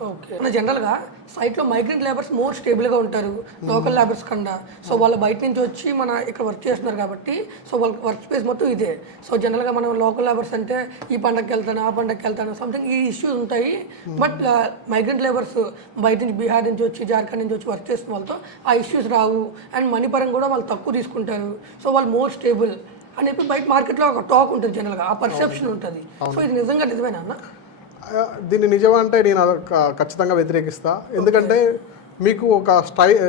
ఓకే, జనరల్గా సైట్లో మైగ్రెంట్ లేబర్స్ మోర్ స్టేబుల్గా ఉంటారు లోకల్ లేబర్స్ కన్నా. సో వాళ్ళు బయట నుంచి వచ్చి మన ఇక్కడ వర్క్ చేస్తున్నారు కాబట్టి సో వాళ్ళకి వర్క్ స్పేస్ మొత్తం ఇదే. సో జనరల్గా మనం లోకల్ లేబర్స్ అంటే ఈ పండగకి వెళ్తాను, ఆ పండగకి వెళ్తాను, సంథింగ్ ఈ ఇష్యూస్ ఉంటాయి. బట్ మైగ్రెంట్ లేబర్స్ బయట నుంచి బీహార్ నుంచి వచ్చి జార్ఖండ్ నుంచి వచ్చి వర్క్ చేస్తున్న వాళ్ళతో ఆ ఇష్యూస్ రావు. అండ్ మనీ పరంగా కూడా వాళ్ళు తక్కువ తీసుకుంటారు. సో వాళ్ళు మోర్ స్టేబుల్ అని చెప్పి బయట మార్కెట్లో ఒక టాక్ ఉంటుంది, జనరల్గా ఆ పర్సెప్షన్ ఉంటుంది. సో ఇది నిజమేనా అన్న? దీన్ని నిజమంటే నేను ఖచ్చితంగా వ్యతిరేకిస్తా. ఎందుకంటే మీకు ఒక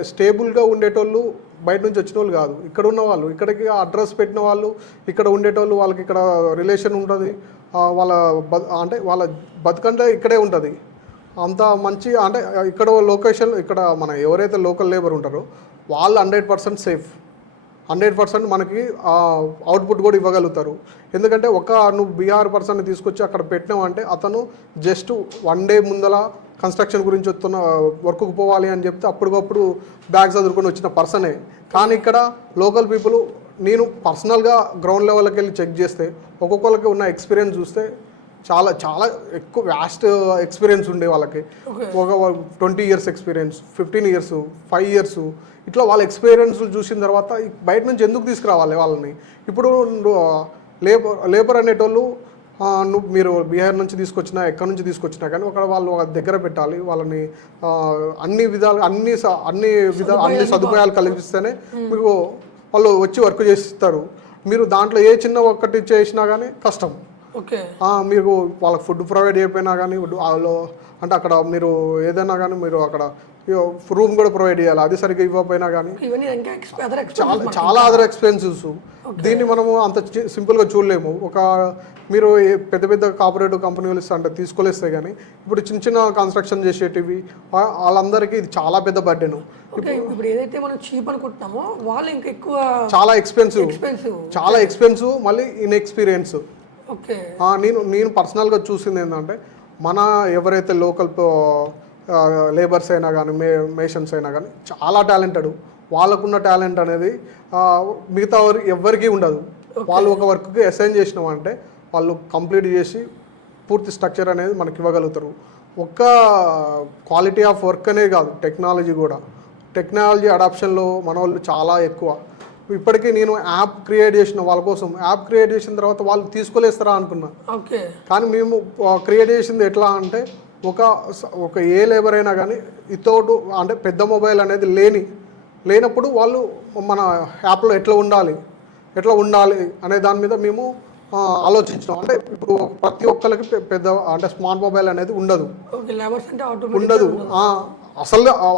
స్టేబుల్గా ఉండేటోళ్ళు బయట నుంచి వచ్చిన వాళ్ళు కాదు, ఇక్కడ ఉన్న వాళ్ళు, ఇక్కడికి అడ్రస్ పెట్టిన వాళ్ళు, ఇక్కడ ఉండేటోళ్ళు, వాళ్ళకి ఇక్కడ రిలేషన్ ఉంటుంది, వాళ్ళ బతుకంటే ఇక్కడే ఉంటుంది. అంత మంచి అంటే ఇక్కడ లొకేషన్, ఇక్కడ మన ఎవరైతే లోకల్ లేబర్ ఉంటారో వాళ్ళు 100% సేఫ్, 100% మనకి అవుట్పుట్ కూడా ఇవ్వగలుగుతారు. ఎందుకంటే నువ్వు బీహార్ పర్సన్ని తీసుకొచ్చి అక్కడ పెట్టినావంటే అతను జస్ట్ 1 day ముందల కన్స్ట్రక్షన్ గురించి వస్తున్న వర్క్కు పోవాలి అని చెప్తే అప్పటికప్పుడు బ్యాగ్స్ చదువుకొని వచ్చిన పర్సనే. కానీ ఇక్కడ లోకల్ పీపుల్, నేను పర్సనల్గా గ్రౌండ్ లెవెల్కి వెళ్ళి చెక్ చేస్తే ఒక్కొక్కరికి ఉన్న ఎక్స్పీరియన్స్ చూస్తే చాలా చాలా ఎక్కువ వ్యాస్ట్ ఎక్స్పీరియన్స్ ఉండే వాళ్ళకి. ఒక 20 years ఎక్స్పీరియన్స్, 15 years, 5 years ఇట్లా వాళ్ళ ఎక్స్పీరియన్స్లు చూసిన తర్వాత బయట నుంచి ఎందుకు తీసుకురావాలి వాళ్ళని? ఇప్పుడు లేబర్ అనేటోళ్ళు మీరు బీహార్ నుంచి తీసుకొచ్చినా ఎక్కడి నుంచి తీసుకొచ్చినా కానీ వాళ్ళు ఒక దగ్గర పెట్టాలి వాళ్ళని, అన్ని విధాలు అన్ని సదుపాయాలు కలిగిస్తేనే మీకు వాళ్ళు వచ్చి వర్క్ చేస్తారు. మీరు దాంట్లో ఏ చిన్న ఒక్కటి చేసినా కానీ కష్టం. ఓకే, మీరు వాళ్ళకి ఫుడ్ ప్రొవైడ్ చేయకపోయినా కానీ వాళ్ళు అంటే అక్కడ మీరు ఏదైనా కానీ మీరు అక్కడ రూమ్ కూడా ప్రొవైడ్ చేయాలి, అది సరిగ్గా ఇవ్వకపోయినా కానీ చాలా అదర్ ఎక్స్పెన్సివ్స్. దీన్ని మనము అంత సింపుల్గా చూడలేము. మీరు పెద్ద పెద్ద కార్పొరేటివ్ కంపెనీలు అంటే తీసుకోలేస్తే కానీ ఇప్పుడు చిన్న చిన్న కన్స్ట్రక్షన్ చేసేటివి వాళ్ళందరికీ ఇది చాలా పెద్ద బర్డెన్. ఇప్పుడు ఏదైతే మనం చీప్ అనుకుంటున్నామో వాళ్ళు ఇంకా ఎక్కువ చాలా ఎక్స్పెన్సివ్ మళ్ళీ ఇన్ఎక్స్పీరియన్స్. ఓకే, నేను పర్సనల్గా చూసింది ఏంటంటే మన ఎవరైతే లోకల్ లేబర్స్ అయినా కానీ మేషన్స్ అయినా కానీ చాలా టాలెంటెడ్. వాళ్ళకున్న టాలెంట్ అనేది మిగతా ఎవరికీ ఉండదు. వాళ్ళు ఒక వర్క్కి అసైన్ చేసినామంటే వాళ్ళు కంప్లీట్ చేసి పూర్తి స్ట్రక్చర్ అనేది మనకి ఇవ్వగలుగుతారు. ఒక్క క్వాలిటీ ఆఫ్ వర్క్ అనే కాదు, టెక్నాలజీ అడాప్షన్లో మన వాళ్ళు చాలా ఎక్కువ. ఇప్పటికీ నేను యాప్ క్రియేట్ చేసిన వాళ్ళ కోసం, యాప్ క్రియేట్ చేసిన తర్వాత వాళ్ళు తీసుకోలేస్తారా అనుకున్నా. కానీ మేము క్రియేట్ చేసింది ఎట్లా అంటే ఒక ఏ లేబర్ అయినా కానీ వితౌట్ అంటే పెద్ద మొబైల్ అనేది లేనప్పుడు వాళ్ళు మన యాప్లో ఎట్లా ఉండాలి అనే దాని మీద మేము ఆలోచించాం. అంటే ఇప్పుడు ప్రతి ఒక్కరికి పెద్ద అంటే స్మార్ట్ మొబైల్ అనేది ఉండదు.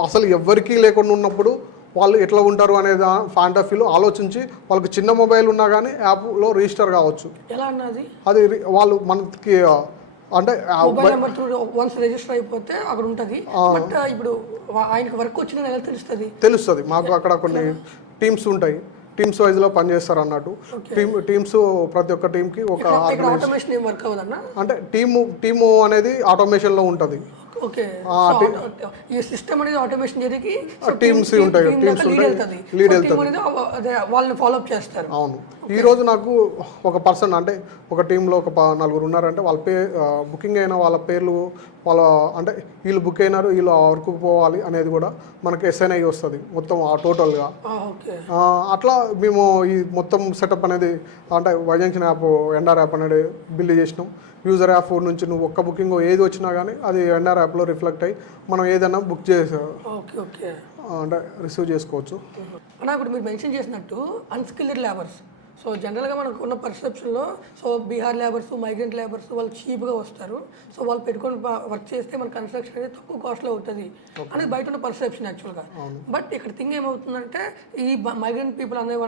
అసలు ఎవరికీ లేకుండా ఉన్నప్పుడు వాళ్ళు ఎట్లా ఉంటారు అనే పాయింట్ ఆఫ్ వ్యూలో ఆలోచించి వాళ్ళకి చిన్న మొబైల్ ఉన్నా కానీ యాప్లో రిజిస్టర్ కావచ్చు. అది వాళ్ళు మనకి అంటే రిజిస్టర్ అయిపోతే అక్కడ ఉంటుంది. బట్ ఇప్పుడు ఆయనకి వర్క్ వచ్చిన ఎలా తెలుస్తుంది? మాకు అక్కడ కొన్ని టీమ్స్ ఉంటాయి, టీమ్స్ వైజ్లో పనిచేస్తారు అన్నట్టు. టీమ్స్ ప్రతి ఒక్క టీంకి ఒక అంటే టీము అనేది ఆటోమేషన్లో ఉంటుంది. ఓకే, ఈ సిస్టమ్ అనేది ఆటోమేషన్ జరిగి టీమ్స్ ఉంటాయి, లీడ్ వెళ్తుంది, వాళ్ళని ఫాలో అప్ చేస్తారు. అవును. ఈరోజు నాకు ఒక పర్సన్ అంటే ఒక టీంలో ఒక 4 ఉన్నారంటే వాళ్ళ బుకింగ్ అయిన వాళ్ళ పేర్లు అంటే వీళ్ళు బుక్ అయినారు, వీళ్ళు వర్క్ పోవాలి అనేది కూడా మనకి ఎస్ఎన్ఐ వస్తుంది మొత్తం టోటల్గా. అట్లా మేము ఈ మొత్తం సెటప్ అనేది అంటే వైజంక్షన్ యాప్ ఎన్ఆర్ యాప్ అనేది బిల్డ్ చేసినాం. యూజర్ యాప్ నుంచి నువ్వు ఒక్క బుకింగ్ ఏది వచ్చినా కానీ అది ఎన్ఆర్ యాప్లో రిఫ్లెక్ట్ అయ్యి మనం ఏదైనా బుక్ అంటే రిసీవ్ చేసుకోవచ్చు. ఇప్పుడు మీరు మెన్షన్ చేసినట్టు అన్స్కిల్డ్ లేబర్స్, సో జనరల్గా మనకు ఉన్న పర్సెప్షన్లో బీహార్ లేబర్స్, మైగ్రెంట్ లేబర్స్ వాళ్ళు చీప్గా వస్తారు, సో వాళ్ళు పెట్టుకొని వర్క్ చేస్తే మన కన్స్ట్రక్షన్ అనేది తక్కువ కాస్ట్లో అవుతుంది అనేది బయట ఉన్న పర్సెప్షన్ యాక్చువల్గా. బట్ ఇక్కడ థింగ్ ఏమవుతుందంటే ఈ మైగ్రెంట్ పీపుల్ అనే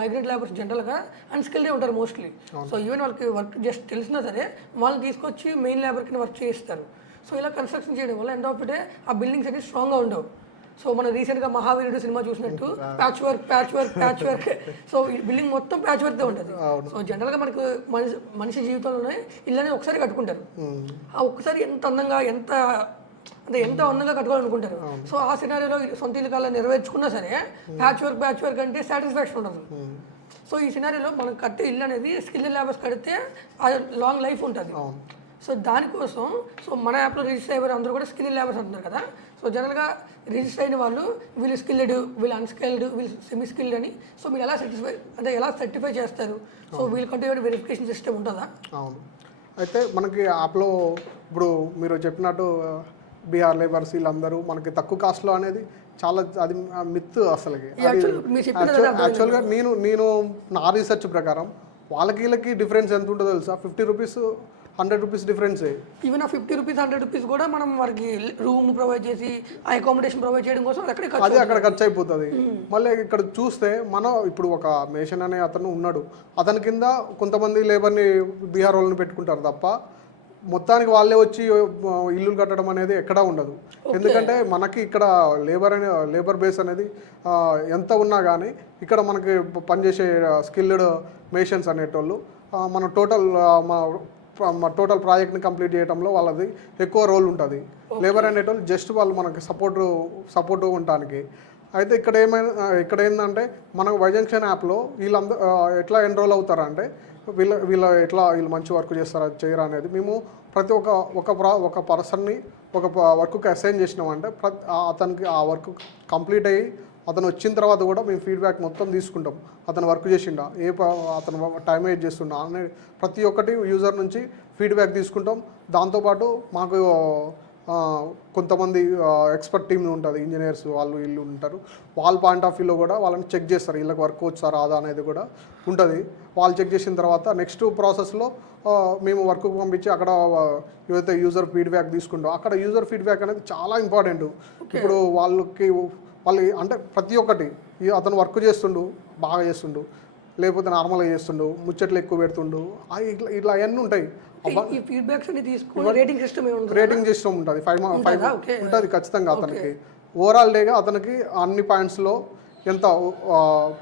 మైగ్రెంట్ లేబర్స్ జనరల్గా అన్స్కిల్డే ఉంటారు మోస్ట్లీ. సో ఈవెన్ వాళ్ళకి వర్క్ జస్ట్ తెలిసినా సరే వాళ్ళని తీసుకొచ్చి మెయిన్ లేబర్ కింద వర్క్ చేయిస్తారు. సో ఇలా కన్స్ట్రక్షన్ చేయడం వల్ల ఎండ్ ఆఫ్ డే ఆ బిల్డింగ్స్ అనేది స్ట్రాంగ్గా ఉండవు. సో మనం రీసెంట్గా మహావీరుడు సినిమా చూసినట్టు ప్యాచ్ వర్క్ సో ఈ బిల్డింగ్ మొత్తం ప్యాచ్ వర్క్తో ఉంటుంది. సో జనరల్గా మనకు మనిషి జీవితంలోనే ఇల్లు అనేది ఒకసారి కట్టుకుంటారు. ఆ ఒక్కసారి ఎంత అందంగా ఎంత కట్టుకోవాలనుకుంటారు. సో ఆ సినారియోలో సొంత ఇల్లు కాలం నెరవేర్చుకున్నా సరే ప్యాచ్ వర్క్ అంటే సాటిస్ఫాక్షన్ ఉండదు. సో ఈ సినారియోలో మనం కట్టే ఇల్లు అనేది స్కిల్ లేబర్స్ కడితే లాంగ్ లైఫ్ ఉంటుంది. సో దానికోసం మన యాప్లో రిజిస్టర్ అయ్యే అందరూ కూడా స్కిల్ లేబర్స్ అంటున్నారు కదా. సో జనరల్గా రిజిస్టర్ అయిన వాళ్ళు వీళ్ళు స్కిల్డ్, వీళ్ళు అన్స్కిల్డ్, వీళ్ళు సెమీ స్కిల్డ్ అని సో మీరు ఎలా సర్టిఫై చేస్తారు? సో వీళ్ళకంటే వెరిఫికేషన్ సిస్టమ్ ఉంటుందా? అవును. అయితే మనకి యాప్లో ఇప్పుడు మీరు చెప్పినట్టు బీహార్ లేబర్స్ వీళ్ళందరూ మనకి తక్కువ కాస్ట్లో అనేది చాలా అది మిత్. అసలుకి యాక్చువల్గా నేను నా రీసెర్చ్ ప్రకారం వాళ్ళకి వీళ్ళకి డిఫరెన్స్ ఎంత ఉంటుందో తెలుసా? 50 రూపీస్ 100 రూపీస్ డిఫరెన్స్. ఈవెన్ ఆ 50 రూపీస్ 100 రూపీస్ కూడా మనం వారికి రూమ్ ప్రొవైడ్ చేసి ఆ అకామిడేషన్ ప్రొవైడ్ చేయడం కోసం అది అక్కడ ఖర్చు అయిపోతుంది. మళ్ళీ ఇక్కడ చూస్తే మనం ఇప్పుడు ఒక మేషన్ అనే అతను ఉన్నాడు, అతని కింద కొంతమంది లేబర్ని బీహార్ వాళ్ళని పెట్టుకుంటారు తప్ప మొత్తానికి వాళ్ళే వచ్చి ఇల్లులు కట్టడం అనేది ఎక్కడా ఉండదు. ఎందుకంటే మనకి ఇక్కడ లేబర్ బేస్ అనేది ఎంత ఉన్నా కానీ ఇక్కడ మనకి పనిచేసే స్కిల్డ్ మేషన్స్ అనేటోళ్ళు మన టోటల్ ప్రాజెక్ట్ని కంప్లీట్ చేయడంలో వాళ్ళది ఎక్కువ రోల్ ఉంటుంది. లేబర్ అనేటోళ్ళు జస్ట్ వాళ్ళు మనకి సపోర్ట్ ఉండటానికి. అయితే ఇక్కడ ఏంటంటే మనకు వైజంక్షన్ యాప్లో వీళ్ళందరూ ఎట్లా ఎన్రోల్ అవుతారంటే వీళ్ళు మంచి వర్క్ చేయరా అనేది మేము ప్రతి ఒక పర్సన్ని ఒక వర్క్కి అసైన్ చేసినామంటే అతనికి ఆ వర్క్ కంప్లీట్ అయ్యి అతను వచ్చిన తర్వాత కూడా మేము ఫీడ్బ్యాక్ మొత్తం తీసుకుంటాం. అతను వర్క్ చేసిండా, అతను టైం వేస్ట్ చేస్తుండా అనే ప్రతి ఒక్కటి యూజర్ నుంచి ఫీడ్బ్యాక్ తీసుకుంటాం. దాంతోపాటు మాకు కొంతమంది ఎక్స్పర్ట్ టీమ్ ఉంటుంది, ఇంజనీర్స్ వాళ్ళు వీళ్ళు ఉంటారు. వాళ్ళ పాయింట్ ఆఫ్ వ్యూలో కూడా వాళ్ళని చెక్ చేస్తారు, వీళ్ళకి వర్క్ వచ్చా రాదా అనేది కూడా ఉంటుంది. వాళ్ళు చెక్ చేసిన తర్వాత నెక్స్ట్ ప్రాసెస్లో మేము వర్క్కు పంపించి అక్కడ ఏదైతే యూజర్ ఫీడ్బ్యాక్ తీసుకుంటాం, అక్కడ యూజర్ ఫీడ్బ్యాక్ అనేది చాలా ఇంపార్టెంట్. ఇప్పుడు వాళ్ళు అంటే ప్రతి ఒక్కటి అతను వర్క్ చేస్తుండు, బాగా చేస్తుండు, లేకపోతే నార్మల్గా చేస్తుండు, ముచ్చట్లు ఎక్కువ పెడుతుండు, ఇట్లా అవన్నీ ఉంటాయి. ఈ ఫీడ్బ్యాక్స్ అన్ని తీసుకొని రేటింగ్ సిస్టమ్ రేటింగ్ సిస్టమ్ ఉంటుంది, 5 ఉంటుంది ఖచ్చితంగా. అతనికి ఓవరాల్ డేగా అతనికి అన్ని పాయింట్స్లో ఎంత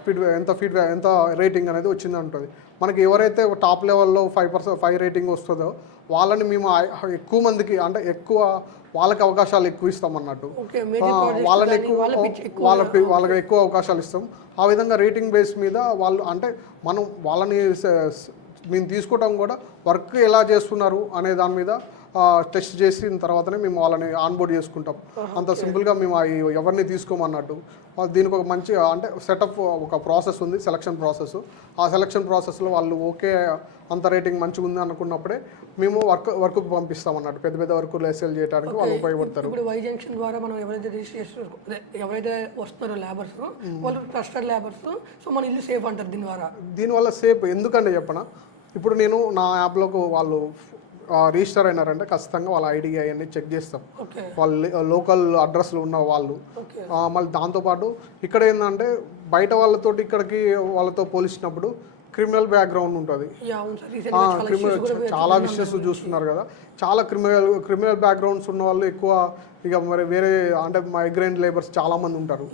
ఫీడ్బ్యాక్ ఎంత రేటింగ్ అనేది వచ్చింది ఉంటుంది. మనకి ఎవరైతే టాప్ లెవెల్లో 5 రేటింగ్ వస్తుందో వాళ్ళని మేము ఎక్కువ మందికి అంటే ఎక్కువ వాళ్ళకి అవకాశాలు ఎక్కువ ఇస్తాం అన్నట్టు. వాళ్ళని వాళ్ళకి ఎక్కువ అవకాశాలు ఇస్తాం. ఆ విధంగా రేటింగ్ బేస్ మీద వాళ్ళు అంటే మనం వాళ్ళని మేము తీసుకోవడం కూడా వర్క్ ఎలా చేస్తున్నారు అనే దాని మీద టెస్ట్ చేసిన తర్వాతనే మేము వాళ్ళని ఆన్బోర్డ్ చేసుకుంటాం. అంత సింపుల్గా మేము ఎవరిని తీసుకోమన్నట్టు. దీనికి ఒక మంచి అంటే సెటప్ ఒక ప్రాసెస్ ఉంది, సెలక్షన్ ప్రాసెస్. ఆ సెలక్షన్ ప్రాసెస్లో వాళ్ళు ఓకే అంత రేటింగ్ మంచిగా ఉంది అనుకున్నప్పుడే మేము వర్క్ పంపిస్తాం అన్నట్టు. పెద్ద పెద్ద వర్కులు ఎస్ఎల్ చేయడానికి వాళ్ళు ఉపయోగపడతారు. ఇప్పుడు వై జంక్షన్ ద్వారా మనం ఎవరైతే వస్తున్నారో లేబర్స్ వాళ్ళు ట్రస్టెడ్ లేబర్స్, సో మన ఇల్లు సేఫ్ అంటారు దీనివల్ల సేఫ్. ఎందుకంటే చెప్పనా, ఇప్పుడు నేను నా యాప్లోకి వాళ్ళు రిజిస్టర్ అయినారంటే ఖచ్చితంగా వాళ్ళ ఐడి అవన్నీ చెక్ చేస్తాం, వాళ్ళు లోకల్ అడ్రస్లు ఉన్న వాళ్ళు. మళ్ళీ దాంతోపాటు ఇక్కడ ఏంటంటే బయట వాళ్ళతోటి ఇక్కడికి వాళ్ళతో పోల్చినప్పుడు క్రిమినల్ బ్యాక్గ్రౌండ్ ఉంటుంది. చాలా విషయస్ చూస్తున్నారు కదా, చాలా క్రిమినల్ బ్యాక్గ్రౌండ్స్ ఉన్న వాళ్ళు ఎక్కువ ఇక మరి వేరే అంటే మైగ్రెంట్ లేబర్స్ చాలా మంది ఉంటారు.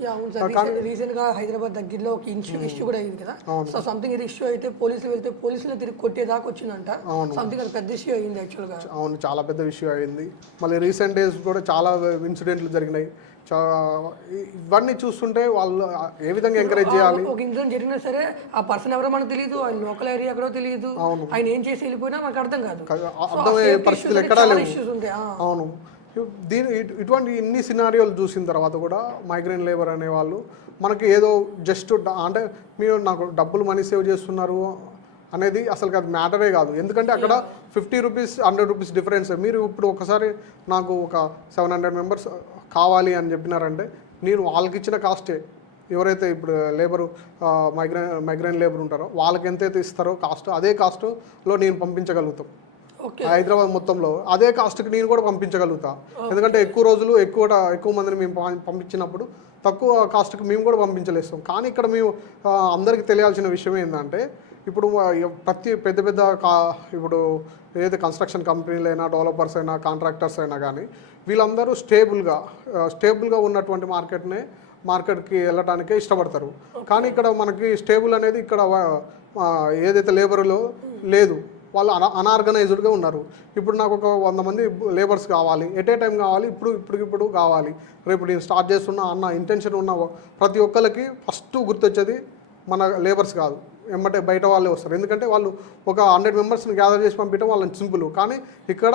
రీసెంట్ గా హైదరాబాద్ దగ్గరలో ఒక ఇష్యూ కూడా అయింది కదా, సో సంథింగ్ ఇది ఇష్యూ అయితే పోలీసులు వెళ్తే పోలీసులు తిరిగి కొట్టేదాకా వచ్చిందంట. సంథింగ్ అది పెద్ద ఇష్యూ అయింది యాక్చువల్ గా. అవును, చాలా పెద్ద ఇష్యూ అయింది. మళ్ళీ రీసెంట్ డేస్ కూడా చాలా ఇన్సిడెంట్లు జరిగినాయి. ఇవన్నీ చూస్తుంటే వాళ్ళు ఏ విధంగా ఎంకరేజ్ చేయాలి. ఒక ఇన్సిడెంట్ జరిగినా సరే ఆ పర్సన్ ఎవరో మనకు తెలియదు, ఆయన లోకల్ ఏరియా ఎక్కడో తెలియదు, ఆయన ఏం చేసి వెళ్ళిపోయినా మనకు అర్థం కాదు, అర్థమయ్యే పరిస్థితులు ఎక్కడా లేవు. అవును, ఇటువంటి ఇన్ని సినారియోలు చూసిన తర్వాత కూడా మైగ్రెంట్ లేబర్ అనే వాళ్ళు మనకి ఏదో జస్ట్ అంటే మీరు నాకు డబ్బులు మనీ సేవ్ చేస్తున్నారు అనేది అసలు అది మ్యాటరే కాదు. ఎందుకంటే అక్కడ 50 రూపీస్ 100 రూపీస్ డిఫరెన్స్. మీరు ఇప్పుడు ఒకసారి నాకు ఒక 700 మెంబర్స్ కావాలి అని చెప్పినారంటే నేను వాళ్ళకి ఇచ్చిన కాస్టే, ఎవరైతే ఇప్పుడు లేబరు మైగ్రెంట్ లేబర్ ఉంటారో వాళ్ళకి ఎంతైతే ఇస్తారో కాస్ట్, అదే కాస్ట్లో నేను పంపించగలుగుతాం. హైదరాబాద్ మొత్తంలో అదే కాస్ట్కి నేను కూడా పంపించగలుగుతా. ఎందుకంటే ఎక్కువ రోజులు ఎక్కువ మందిని మేము పంపించినప్పుడు తక్కువ కాస్ట్కి మేము కూడా పంపించలేస్తాం. కానీ ఇక్కడ మేము అందరికీ తెలియాల్సిన విషయం ఏంటంటే ఇప్పుడు ప్రతి పెద్ద ఇప్పుడు ఏదైతే కన్స్ట్రక్షన్ కంపెనీలు అయినా, డెవలపర్స్ అయినా, కాంట్రాక్టర్స్ అయినా కానీ వీళ్ళందరూ స్టేబుల్గా ఉన్నటువంటి మార్కెట్కి వెళ్ళటానికే ఇష్టపడతారు. కానీ ఇక్కడ మనకి స్టేబుల్ అనేది ఇక్కడ ఏదైతే లేబర్లో లేదు, వాళ్ళు అనార్గనైజ్డ్గా ఉన్నారు. ఇప్పుడు నాకు ఒక 100 మంది లేబర్స్ కావాలి, ఎట్ ఏ టైం కావాలి, ఇప్పుడు కావాలి, రేపు నేను స్టార్ట్ చేస్తున్నా అన్న ఇంటెన్షన్ ఉన్న ప్రతి ఒక్కరికి ఫస్ట్ గుర్తొచ్చేది మన లేబర్స్ కాదు, ఎమ్మటే బయట వాళ్ళే వస్తారు. ఎందుకంటే వాళ్ళు ఒక 100 మెంబర్స్ని గ్యాదర్ చేసి పంపించడం వాళ్ళని సింపుల్. కానీ ఇక్కడ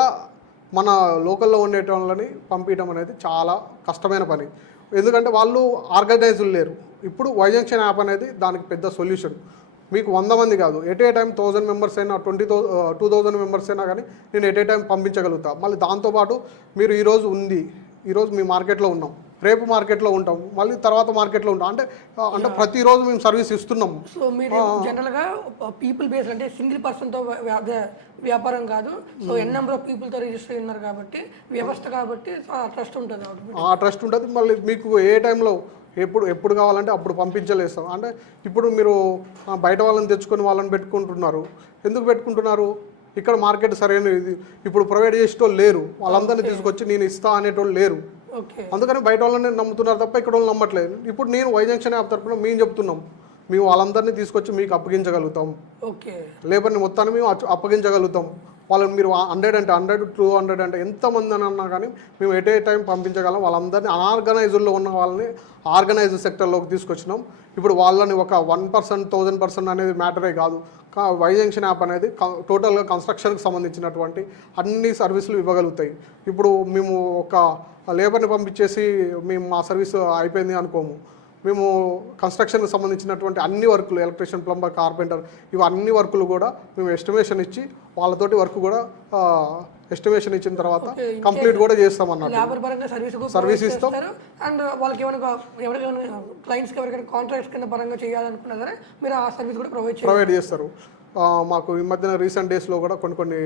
మన లోకల్లో ఉండేటోళ్ళని పంపించడం అనేది చాలా కష్టమైన పని. ఎందుకంటే వాళ్ళు ఆర్గనైజ్డ్ లేరు. ఇప్పుడు వై జంక్షన్ యాప్ అనేది దానికి పెద్ద సొల్యూషన్. మీకు 100 మంది కాదు, ఎట్ ఏ టైం 1000 మెంబర్స్ అయినా 2000 మెంబర్స్ అయినా కానీ నేను ఎట్ ఏ టైం పంపించగలుగుతా. మళ్ళీ దాంతోపాటు మీరు ఈరోజు మీ మార్కెట్లో ఉన్నాం, రేపు మార్కెట్లో ఉంటాం, మళ్ళీ తర్వాత మార్కెట్లో ఉంటాం. అంటే ప్రతిరోజు మేము సర్వీస్ ఇస్తున్నాం. సో మీరు జనరల్గా పీపుల్ బేస్ అంటే సింగిల్ పర్సన్తో వ్యాపారం కాదు, సో ఎన్ నెంబర్ ఆఫ్ పీపుల్తో రిజిస్టర్ అయినారు కాబట్టి వ్యవస్థ కాబట్టి ట్రస్ట్ ఉంటుంది. ఆ ట్రస్ట్ ఉంటుంది. మళ్ళీ మీకు ఏ టైంలో ఎప్పుడు కావాలంటే అప్పుడు పంపించలేస్తాం. అంటే ఇప్పుడు మీరు బయట వాళ్ళని తెచ్చుకొని వాళ్ళని పెట్టుకుంటున్నారు. ఎందుకు పెట్టుకుంటున్నారు? ఇక్కడ మార్కెట్ సరైనది ఇప్పుడు ప్రొవైడ్ చేసేటోళ్ళు లేరు, వాళ్ళందరినీ తీసుకొచ్చి నేను ఇస్తా అనేటోళ్ళు లేరు. అందుకని బయట వాళ్ళని నమ్ముతున్నారు తప్ప ఇక్కడ వాళ్ళు నమ్మట్లేదు. ఇప్పుడు నేను వై జంక్షన్ యాప్ తరపున మేము చెప్తున్నాం, మేము వాళ్ళందరినీ తీసుకొచ్చి మీకు అప్పగించగలుగుతాం, లేబర్ని మొత్తాన్ని మేము అప్పగించగలుగుతాం. వాళ్ళని మీరు 100 అంటే 100, 200 అంటే ఎంతమంది అని అన్నా కానీ మేము ఎట్ ఏ టైం పంపించగలం. వాళ్ళందరినీ అనార్గనైజ్డ్లో ఉన్న వాళ్ళని ఆర్గనైజ్డ్ సెక్టర్లోకి తీసుకొచ్చినాం. ఇప్పుడు వాళ్ళని ఒక 1%, 1000% అనేది మ్యాటరే కాదు. వై జంక్షన్ యాప్ అనేది టోటల్గా కన్స్ట్రక్షన్కి సంబంధించినటువంటి అన్ని సర్వీసులు ఇవ్వగలుగుతాయి. ఇప్పుడు మేము ఒక లేబర్ని పంపించేసి మేము మా సర్వీస్ అయిపోయింది అనుకోము. మేము కన్స్ట్రక్షన్కి సంబంధించినటువంటి అన్ని వర్కులు ఎలక్ట్రీషియన్, ప్లంబర్, కార్పెంటర్ ఇవి అన్ని వర్కులు కూడా మేము ఎస్టిమేషన్ ఇచ్చి వాళ్ళతోటి వర్క్ కూడా ఎస్టిమేషన్ ఇచ్చిన తర్వాత కంప్లీట్ కూడా చేస్తాం అన్నట్టు. లేబర్ పరంగా సర్వీస్ ఇస్తాం. అండ్ వాళ్ళకి ఎవరికైనా క్లయింట్స్కి ఎవరికైనా కాంట్రాక్ట్స్ కింద పరంగా చేయాలనుకున్నా సరే మీరు ఆ సర్వీస్ కూడా ప్రొవైడ్ చేస్తారు. మాకు ఈ మధ్యన రీసెంట్ డేస్లో కూడా కొన్ని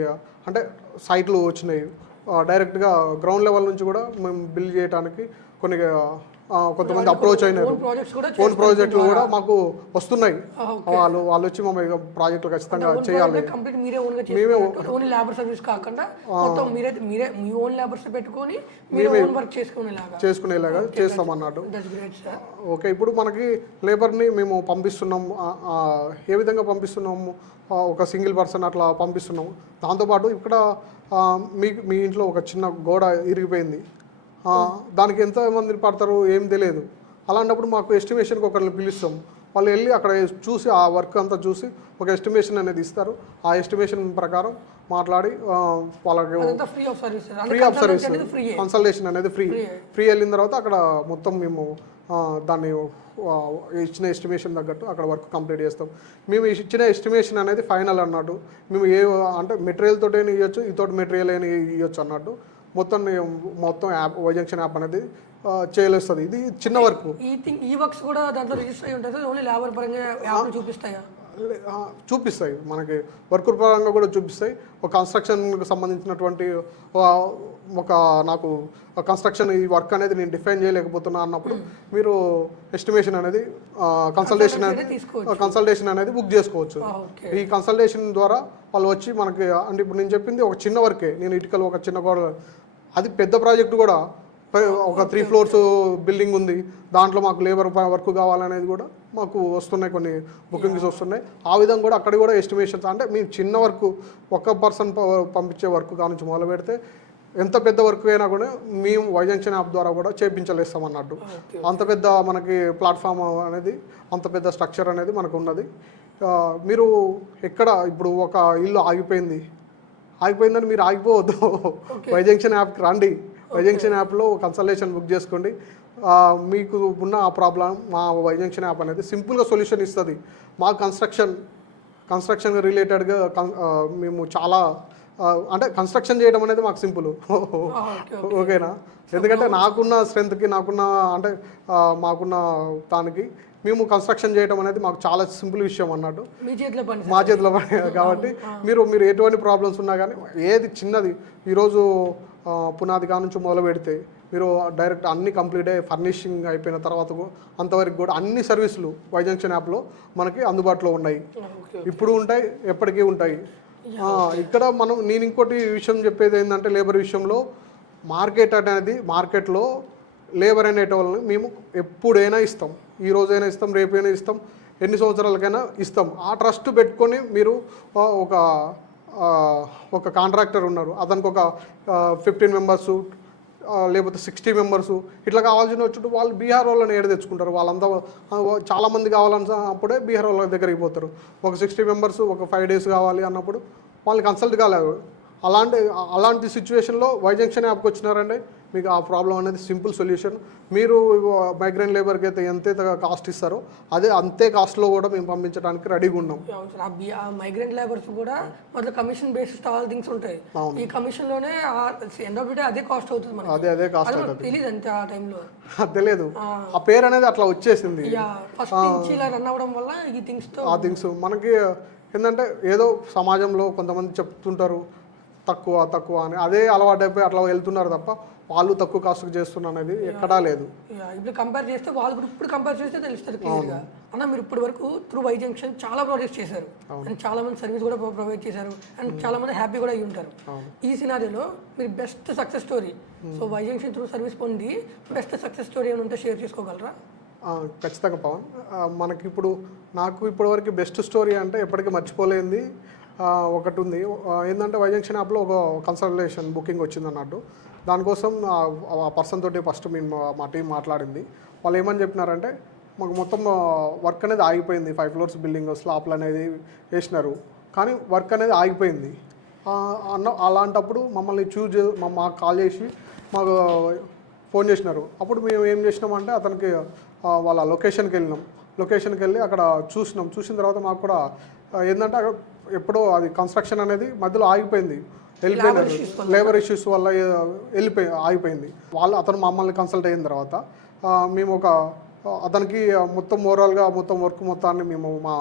అంటే సైట్లు వచ్చినాయి. డైరెక్ట్గా గ్రౌండ్ లెవెల్ నుంచి కూడా మేము బిల్ చేయడానికి కొన్ని కొంతమంది అప్రోచ్ అయినారు. ఓన్ ప్రాజెక్టులు కూడా మాకు వస్తున్నాయి. వాళ్ళు వచ్చి మా ప్రాజెక్టులు ఖచ్చితంగా చేయాలి. మేమే ఓన్ లేబర్ సర్వీస్ కాకుండా మొత్తం మీరే మీ ఓన్ లేబర్స్ పెట్టుకొని ఓన్ వర్క్ చేసుకునేలాగా చేస్తాం అన్నట్టు. ఓకే, ఇప్పుడు మనకి లేబర్ని మేము పంపిస్తున్నాము. ఏ విధంగా పంపిస్తున్నాము? ఒక సింగిల్ పర్సన్ అట్లా పంపిస్తున్నాము. దాంతోపాటు ఇక్కడ మీ ఇంట్లో ఒక చిన్న గోడ ఇరిగిపోయింది, దానికి ఎంతమంది పడతారు ఏం తెలియదు. అలాంటప్పుడు మాకు ఎస్టిమేషన్కి ఒకరిని పిలుస్తాం. వాళ్ళు వెళ్ళి అక్కడ చూసి ఆ వర్క్ అంతా చూసి ఒక ఎస్టిమేషన్ అనేది ఇస్తారు. ఆ ఎస్టిమేషన్ ప్రకారం మాట్లాడి వాళ్ళకి ఫ్రీ ఆఫ్ సర్వీస్ కన్సల్టేషన్ అనేది ఫ్రీ వెళ్ళిన తర్వాత అక్కడ మొత్తం మేము దాన్ని ఇచ్చిన ఎస్టిమేషన్ తగ్గట్టు అక్కడ వర్క్ కంప్లీట్ చేస్తాం. మేము ఇచ్చిన ఎస్టిమేషన్ అనేది ఫైనల్ అన్నట్టు. మేము అంటే మెటీరియల్ తోటి ఇవ్వచ్చు, ఇతోటి మెటీరియల్ అయినా ఇవ్వచ్చు అన్నట్టు. మొత్తం యాప్ వైజంక్షన్ యాప్ అనేది చేయలేస్తుంది. ఇది చిన్న వర్క్. ఈ వర్క్స్ కూడా దాంట్లో రిజిస్టర్ అయి ఉంటుంది. ఓన్లీ లేబర్ పరంగా యాప్ చూపిస్తాయా? చూపిస్తాయి, మనకి వర్క్ పరంగా కూడా చూపిస్తాయి. ఒక కన్స్ట్రక్షన్కి సంబంధించినటువంటి నాకు కన్స్ట్రక్షన్ ఈ వర్క్ అనేది నేను డిఫైన్ చేయలేకపోతున్నా అన్నప్పుడు మీరు ఎస్టిమేషన్ అనేది కన్సల్టేషన్ అనేది బుక్ చేసుకోవచ్చు. ఈ కన్సల్టేషన్ ద్వారా వాళ్ళు వచ్చి మనకి అంటే ఇప్పుడు నేను చెప్పింది ఒక చిన్న వర్కే. నేను ఇటుకలు ఒక చిన్న గోడ, అది పెద్ద ప్రాజెక్ట్ కూడా ఒక 3 floors బిల్డింగ్ ఉంది, దాంట్లో మాకు లేబర్ వర్క్ కావాలనేది కూడా మాకు వస్తున్నాయి, కొన్ని బుకింగ్స్ వస్తున్నాయి. ఆ విధంగా కూడా అక్కడ కూడా ఎస్టిమేషన్స్ అంటే మేము చిన్న వర్క్ ఒక పర్సన్ పంపించే వర్క్ కానుంచి మొదలు పెడితే ఎంత పెద్ద వర్క్ అయినా కూడా మేము వైజంక్షన్ యాప్ ద్వారా కూడా చేయించలేస్తాం అన్నట్టు. అంత పెద్ద మనకి ప్లాట్ఫామ్ అనేది, అంత పెద్ద స్ట్రక్చర్ అనేది మనకు ఉన్నది. మీరు ఎక్కడ ఇప్పుడు ఒక ఇల్లు ఆగిపోయిందని మీరు ఆగిపోవద్దు, వైజంక్షన్ యాప్కి రండి. వైజంక్షన్ యాప్లో కన్సల్టేషన్ బుక్ చేసుకోండి. మీకు ఉన్న ఆ ప్రాబ్లం మా వైజంక్షన్ యాప్ అనేది సింపుల్గా సొల్యూషన్ ఇస్తుంది. మా కన్స్ట్రక్షన్ రిలేటెడ్గా మేము చాలా అంటే కన్స్ట్రక్షన్ చేయడం అనేది మాకు సింపుల్. ఓకేనా? ఎందుకంటే నాకున్న స్ట్రెంత్కి అంటే మాకున్న దానికి మేము కన్స్ట్రక్షన్ చేయడం అనేది మాకు చాలా సింపుల్ విషయం అన్నట్టు. మా చేతిలో పని కాబట్టి మీరు ఎటువంటి ప్రాబ్లమ్స్ ఉన్నా కానీ ఏది చిన్నది ఈరోజు పునాది కా నుంచి మొదలు పెడితే మీరు డైరెక్ట్ అన్ని కంప్లీట్ అయ్యి ఫర్నిషింగ్ అయిపోయిన తర్వాత అంతవరకు కూడా అన్ని సర్వీసులు వైజంక్షన్ యాప్లో మనకి అందుబాటులో ఉన్నాయి. ఇప్పుడు ఉంటాయి, ఎప్పటికీ ఉంటాయి. ఇక్కడ నేను ఇంకోటి విషయం చెప్పేది ఏంటంటే లేబర్ విషయంలో మార్కెట్లో లేబర్ అనేటోళ్ళని మేము ఎప్పుడైనా ఇస్తాం. ఈ రోజైనా ఇస్తాం, రేపైనా ఇస్తాం, ఎన్ని సంవత్సరాలకైనా ఇస్తాం. ఆ ట్రస్ట్ పెట్టుకొని మీరు ఒక కాంట్రాక్టర్ ఉన్నారు, అతనికి ఒక 15 members లేకపోతే 60 members ఇట్లా కావాల్సిన వచ్చి వాళ్ళు బీహార్ వాళ్ళని ఏడ తెచ్చుకుంటారు. వాళ్ళంతా చాలామంది కావాలన్నప్పుడే బీహార్ వాళ్ళ దగ్గరికి పోతారు. ఒక 60 members ఒక 5 days కావాలి అన్నప్పుడు వాళ్ళు కన్సల్ట్ కాలేదు. అలాంటి సిచ్యువేషన్లో వైజంక్షన్ యాప్కి వచ్చినారంటే మీకు ఆ ప్రాబ్లం అనేది సింపుల్ సొల్యూషన్. మీరు మైగ్రెంట్ లేబర్కి అయితే ఎంతైతే కాస్ట్ ఇస్తారో అంతే కాస్ట్లో కూడా మేము పంపించడానికి రెడీగా ఉన్నాం. మైగ్రెంట్ లేబర్స్ కూడా మొదలు కమిషన్ బేస్డ్ ఆల్ థింగ్స్ ఉంటాయి. ఈ కమిషన్లోనే ఎండ్ ఆఫ్ ది డే అదే కాస్ట్ అవుతుంది. అదే కాస్ట్ అవుతుంది. తెలియదు అంతే ఆ టైంలో తెలియదు. ఆ పేరు అనేది అట్లా వచ్చేసింది. ఫస్ట్ నుంచి ఇలా రన్ అవ్వడం వల్ల ఈ థింగ్స్ మనకి ఏంటంటే ఏదో సమాజంలో కొంతమంది చెప్తుంటారు తక్కువ అని, అదే అలవాటు అయిపోయి అట్లా వెళ్తున్నారు తప్ప వాళ్ళు తక్కువ కాస్ట్కి చేస్తున్నారు అనేది ఎక్కడా లేదు. ఇప్పుడు కంపేర్ చేస్తే తెలుస్తుంది క్లియర్గా. అన్న మీరు ఇప్పటి వరకు త్రూ వైజంక్షన్ చాలా ప్రాజెక్ట్స్ చేశారు అండ్ చాలా మంది సర్వీస్ కూడా ప్రొవైడ్ చేశారు అండ్ చాలా మంది హ్యాపీ కూడా అయ్యి ఉంటారు. ఈ సినారియోలో మీరు best success story, so Y junction through service పొంది బెస్ట్ సక్సెస్ స్టోరీ ఏమైనా ఉంటే షేర్ చేసుకోగలరా? ఖచ్చితంగా పవన్. నాకు ఇప్పటివరకు బెస్ట్ స్టోరీ అంటే ఎప్పటికీ మర్చిపోలేంది ఒకటి ఉంది. ఏంటంటే వైజంక్షన్ యాప్లో ఒక కన్సల్టేషన్ బుకింగ్ వచ్చింది అన్నట్టు. దానికోసం ఆ పర్సన్ తోటి ఫస్ట్ మా టీం మాట్లాడింది. వాళ్ళు ఏమని చెప్పినారంటే మాకు మొత్తం వర్క్ అనేది ఆగిపోయింది, 5 floors బిల్డింగ్ స్లాబ్లు అనేది వేసినారు, కానీ వర్క్ అనేది ఆగిపోయింది. అలాంటప్పుడు మమ్మల్ని మాకు కాల్ చేసి మాకు ఫోన్ చేసినారు. అప్పుడు మేము ఏం చేసినామంటే అతనికి వాళ్ళ లొకేషన్కి వెళ్ళినాం. లొకేషన్కి వెళ్ళి అక్కడ చూసిన తర్వాత మాకు కూడా ఏంటంటే అక్కడ ఎప్పుడో అది కన్స్ట్రక్షన్ అనేది మధ్యలో ఆగిపోయింది, వెళ్ళిపోయినారు. లేబర్ ఇష్యూస్ వల్ల ఆగిపోయింది. అతను మమ్మల్ని కన్సల్ట్ అయిన తర్వాత మేము అతనికి మొత్తం ఓవరాల్గా మొత్తం వర్క్ మొత్తాన్ని మేము మా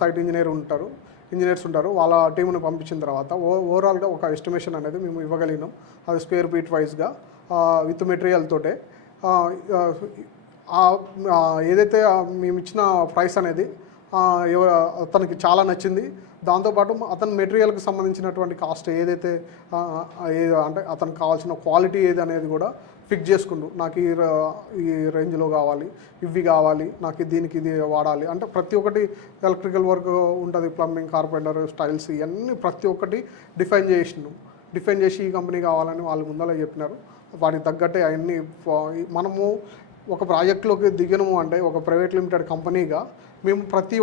సైట్ ఇంజనీర్స్ ఉంటారు వాళ్ళ టీంని పంపించిన తర్వాత ఓవరాల్గా ఒక ఎస్టిమేషన్ అనేది మేము ఇవ్వగలిగినాం. అది స్క్వేర్ ఫీట్ వైజ్గా విత్ మెటీరియల్ తోటే. ఏదైతే మేము ఇచ్చిన ప్రైస్ అనేది అతనికి చాలా నచ్చింది. దాంతోపాటు అతని మెటీరియల్కి సంబంధించినటువంటి కాస్ట్ ఏదైతే అంటే అతనికి కావాల్సిన క్వాలిటీ ఏది అనేది కూడా ఫిక్స్ చేసుకుంటూ, నాకు ఈ రేంజ్లో కావాలి, ఇవి కావాలి, నాకు దీనికి ఇది వాడాలి అంటే ప్రతి ఒక్కటి ఎలక్ట్రికల్ వర్క్ ఉంటుంది, ప్లంబింగ్, కార్పెంటర్, స్టైల్స్, ఇవన్నీ ప్రతి ఒక్కటి డిఫైన్ చేసి ఈ కంపెనీ కావాలని వాళ్ళు ముందర చెప్పినారు. వాటికి తగ్గట్టే అవన్నీ మనము ఒక ప్రాజెక్టులోకి దిగనము అంటే ఒక ప్రైవేట్ లిమిటెడ్ కంపెనీగా మేము ప్రతి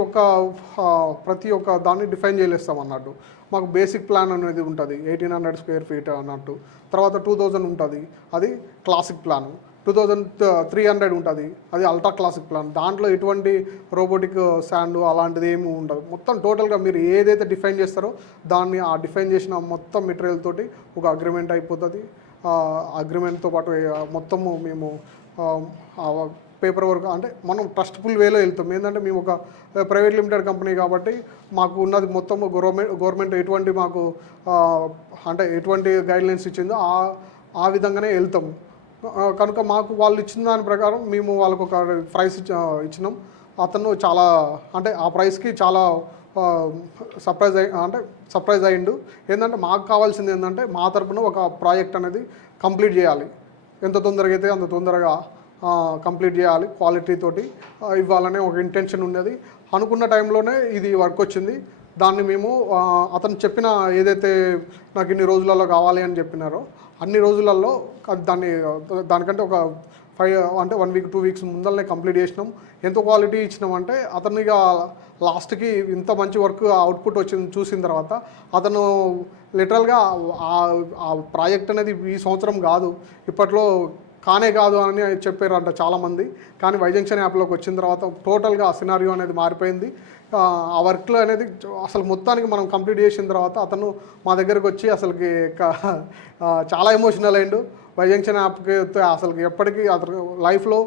ఒక్క దాన్ని డిఫైన్ చేయలేస్తాం అన్నట్టు. మాకు బేసిక్ ప్లాన్ అనేది ఉంటుంది 1800 స్క్వేర్ ఫీట్ అన్నట్టు. తర్వాత 2000 ఉంటుంది, అది క్లాసిక్ ప్లాన్. 2300 ఉంటుంది, అది అల్ట్రా క్లాసిక్ ప్లాన్. దాంట్లో ఎటువంటి రోబోటిక్ శాండ్ అలాంటిది ఏమి ఉండదు. మొత్తం టోటల్గా మీరు ఏదైతే డిఫైన్ చేస్తారో దాన్ని ఆ డిఫైన్ చేసిన మొత్తం మెటీరియల్ తోటి ఒక అగ్రిమెంట్ అయిపోతుంది. అగ్రిమెంట్తో పాటు మొత్తము మేము పేపర్ వర్క్ అంటే మనం ట్రస్ట్ఫుల్ వేలో వెళ్తాం. ఏంటంటే మేము ఒక ప్రైవేట్ లిమిటెడ్ కంపెనీ కాబట్టి మాకు ఉన్నది మొత్తం గవర్నమెంట్ ఎటువంటి మాకు అంటే ఎటువంటి గైడ్లైన్స్ ఇచ్చిందో ఆ విధంగానే వెళ్తాము. కనుక మాకు వాళ్ళు ఇచ్చిన దాని ప్రకారం మేము వాళ్ళకు ఒక ప్రైస్ ఇచ్చినాం. అతను చాలా అంటే ఆ ప్రైస్కి చాలా సర్ప్రైజ్ అయ్యిండు. ఏంటంటే మాకు కావాల్సింది ఏంటంటే మా తరపున ఒక ప్రాజెక్ట్ అనేది కంప్లీట్ చేయాలి, ఎంత తొందరగా అయితే అంత తొందరగా కంప్లీట్ చేయాలి, క్వాలిటీ తోటి ఇవ్వాలనే ఒక ఇంటెన్షన్ ఉన్నది. అనుకున్న టైంలోనే ఇది వర్క్ వచ్చింది. దాన్ని మేము అతను చెప్పిన ఏదైతే నాకు ఇన్ని రోజులలో కావాలి అని చెప్పినారో అన్ని రోజులలో దానికంటే ఒక 1 వీక్ 2 వీక్స్ ముందరనే కంప్లీట్ చేసినాం. ఎంత క్వాలిటీ ఇచ్చినామంటే అతనిగా లాస్ట్కి ఇంత మంచి వర్క్ అవుట్పుట్ వచ్చింది చూసిన తర్వాత అతను లిటరల్గా ఆ ప్రాజెక్ట్ అనేది ఈ సంవత్సరం కాదు, ఇప్పట్లో కాదు అని చెప్పారంట చాలామంది. కానీ వైజంక్షన్ యాప్లోకి వచ్చిన తర్వాత టోటల్గా ఆ సినారియో అనేది మారిపోయింది. ఆ వర్క్లో అనేది అసలు మొత్తానికి మనం కంప్లీట్ చేసిన తర్వాత అతను మా దగ్గరకు వచ్చి అసలుకి చాలా ఎమోషనల్ అయ్యిండు. వైజంక్షన్ యాప్కి అసలుకి ఎప్పటికీ అతను లైఫ్లో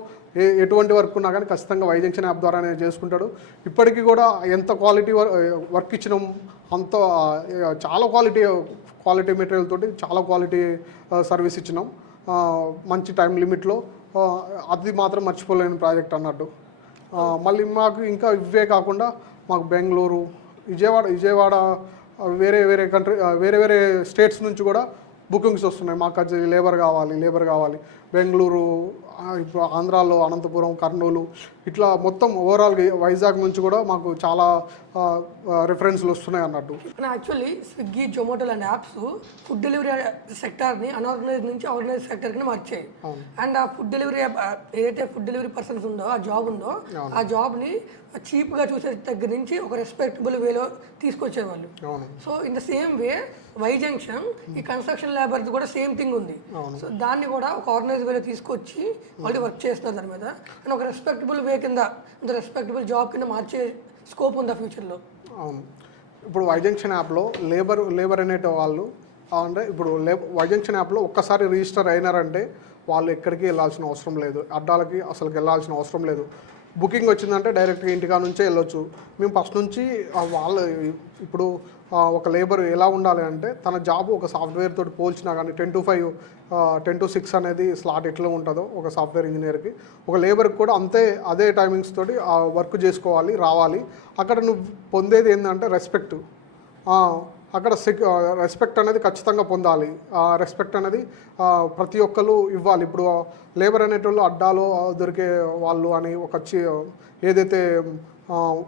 ఎటువంటి వర్క్ ఉన్నా కానీ ఖచ్చితంగా వైజంక్షన్ యాప్ ద్వారానే చేసుకుంటాడు. ఇప్పటికీ కూడా ఎంత క్వాలిటీ వర్క్ ఇచ్చినాం అంత చాలా క్వాలిటీ మెటీరియల్ తోటి చాలా క్వాలిటీ సర్వీస్ ఇచ్చినాం మంచి టైం లిమిట్లో. అది మాత్రం మర్చిపోలేని ప్రాజెక్ట్ అన్నట్టు. మళ్ళీ మాకు ఇంకా ఇవే కాకుండా మాకు బెంగళూరు, విజయవాడ వేరే స్టేట్స్ నుంచి కూడా బుకింగ్స్ వస్తున్నాయి. మాకు అది లేబర్ కావాలి. బెంగళూరు, ఇప్పుడు ఆంధ్రాలో అనంతపురం, కర్నూలు, ఇట్లా మొత్తం ఓవరాల్గా వైజాగ్ నుంచి కూడా మాకు చాలా రిఫరెన్స్లు వస్తున్నాయి అన్నట్టు. యాక్చువల్లీ స్విగ్గీ, జొమాటో లాంటి యాప్స్ ఫుడ్ డెలివరీ సెక్టార్ని అన్ఆర్గనైజ్ నుంచి ఆర్గనైజ్ సెక్టర్కి మార్చాయి. అండ్ ఆ ఫుడ్ డెలివరీ ఏదైతే ఫుడ్ డెలివరీ పర్సన్స్ ఉందో ఆ జాబ్ ఉందో ఆ జాబ్ని చీప్గా చూసే దగ్గర నుంచి ఒక రెస్పెక్టబుల్ వేలో తీసుకొచ్చారు వాళ్ళు. So in the same way Y junction ఈ కన్స్ట్రక్షన్ లేబర్ కూడా సేమ్ థింగ్ ఉంది. సో దాన్ని కూడా ఒక ఆర్గనైజ్ వేలో తీసుకొచ్చి వాళ్ళు వర్క్ చేస్తున్నారు దాని మీద. అండ్ ఒక రెస్పెక్టబుల్ వే కింద రెస్పెక్టబుల్ జాబ్ కింద మార్చే స్కోప్ ఉందా ఫ్యూచర్లో? అవును. ఇప్పుడు వైజంక్షన్ యాప్లో లేబర్ అనేట వాళ్ళు అంటే ఇప్పుడు వైజంక్షన్ యాప్లో ఒక్కసారి రిజిస్టర్ అయినారంటే వాళ్ళు ఎక్కడికి వెళ్ళాల్సిన అవసరం లేదు, అడ్డాలకి అసలుకి వెళ్ళాల్సిన అవసరం లేదు. బుకింగ్ వచ్చిందంటే డైరెక్ట్గా ఇంటికా నుంచే వెళ్ళొచ్చు. మేము ఫస్ట్ నుంచి వాళ్ళు ఇప్పుడు ఒక లేబర్ ఎలా ఉండాలి అంటే తన జాబ్ ఒక సాఫ్ట్వేర్ తోటి పోల్చినా కానీ 10 to 5 10 to 6 అనేది స్లాట్ ఎట్లా ఉంటుందో ఒక సాఫ్ట్వేర్ ఇంజనీర్కి, ఒక లేబర్కి కూడా అదే టైమింగ్స్ తోటి వర్క్ చేసుకోవాలి, రావాలి. అక్కడ నువ్వు పొందేది ఏంటంటే రెస్పెక్ట్. అక్కడ రెస్పెక్ట్ అనేది ఖచ్చితంగా పొందాలి. రెస్పెక్ట్ అనేది ప్రతి ఒక్కరు ఇవ్వాలి. ఇప్పుడు లేబర్ అనేటోళ్ళు అడ్డాలో దొరికే వాళ్ళు అని ఒక ఏదైతే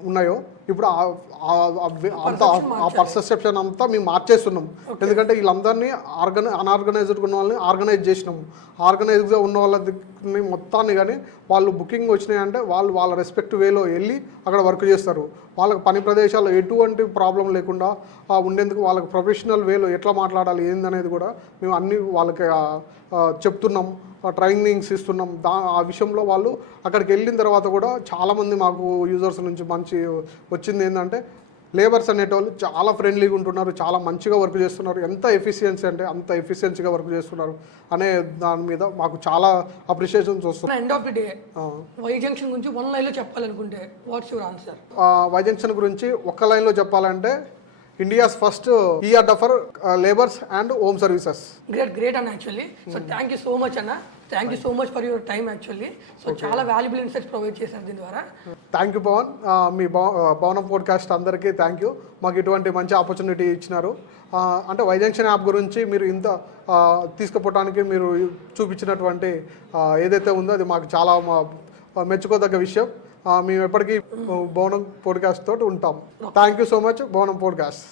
ఉన్నాయో ఇప్పుడు అంతా ఆ పర్సెప్షన్ అంతా మేము మార్చేస్తున్నాం. ఎందుకంటే వీళ్ళందరినీ అన్ఆర్గనైజ్డ్గా ఉన్న వాళ్ళని ఆర్గనైజ్ చేసినాము. ఆర్గనైజ్గా ఉన్న వాళ్ళని మొత్తాన్ని కానీ వాళ్ళు బుకింగ్ వచ్చినాయంటే వాళ్ళు వాళ్ళ రెస్పెక్ట్ వేలో వెళ్ళి అక్కడ వర్క్ చేస్తారు. వాళ్ళకి పని ప్రదేశాల్లో ఎటువంటి ప్రాబ్లం లేకుండా ఉండేందుకు వాళ్ళకి ప్రొఫెషనల్ వేలో ఎట్లా మాట్లాడాలి ఏందనేది కూడా మేము అన్నీ వాళ్ళకి చెప్తున్నాం, ట్రైనింగ్స్ ఇస్తున్నాం. ఆ విషయంలో వాళ్ళు అక్కడికి వెళ్ళిన తర్వాత కూడా చాలామంది మాకు యూజర్స్ నుంచి మంచి వచ్చింది ఏంటంటే లేబర్స్ అనేటోళ్ళు చాలా ఫ్రెండ్లీగా ఉంటున్నారు, చాలా మంచిగా వర్క్ చేస్తున్నారు. ఎంత ఎఫిషియన్సీ అంటే అంత ఎఫిషియన్సీగా వర్క్ చేస్తున్నారు అనే దాని మీద మాకు చాలా అప్రిషియేషన్స్ వస్తున్నాయి. End of the day Y Junction గురించి వన్ లైన్లో చెప్పాలనుకుంటే what's your answer? Y Junction గురించి ఒక్క లైన్లో చెప్పాలంటే India's first ER for labours and home services. Great అన్న actually. So thank you so much అన్న, thank you so much for your time actually. So చాలా వాల్యుబుల్ ఇన్సైట్స్ ప్రొవైడ్ చేశారు దీని ద్వారా. థ్యాంక్ యూ పవన్, మీ భవనం పోడ్కాస్ట్ అందరికీ థ్యాంక్ యూ. మాకు ఇటువంటి మంచి ఆపర్చునిటీ ఇచ్చినారు. అంటే వై జంక్షన్ యాప్ గురించి మీరు ఇంత తీసుకుపోవడానికి మీరు చూపించినటువంటి ఏదైతే ఉందో అది మాకు చాలా మెచ్చుకోదగ్గ విషయం. మేము ఎప్పటికీ భవనం పోడ్కాస్ట్ తోటి ఉంటాం. థ్యాంక్ యూ సో మచ్ భవనం పోడ్కాస్ట్.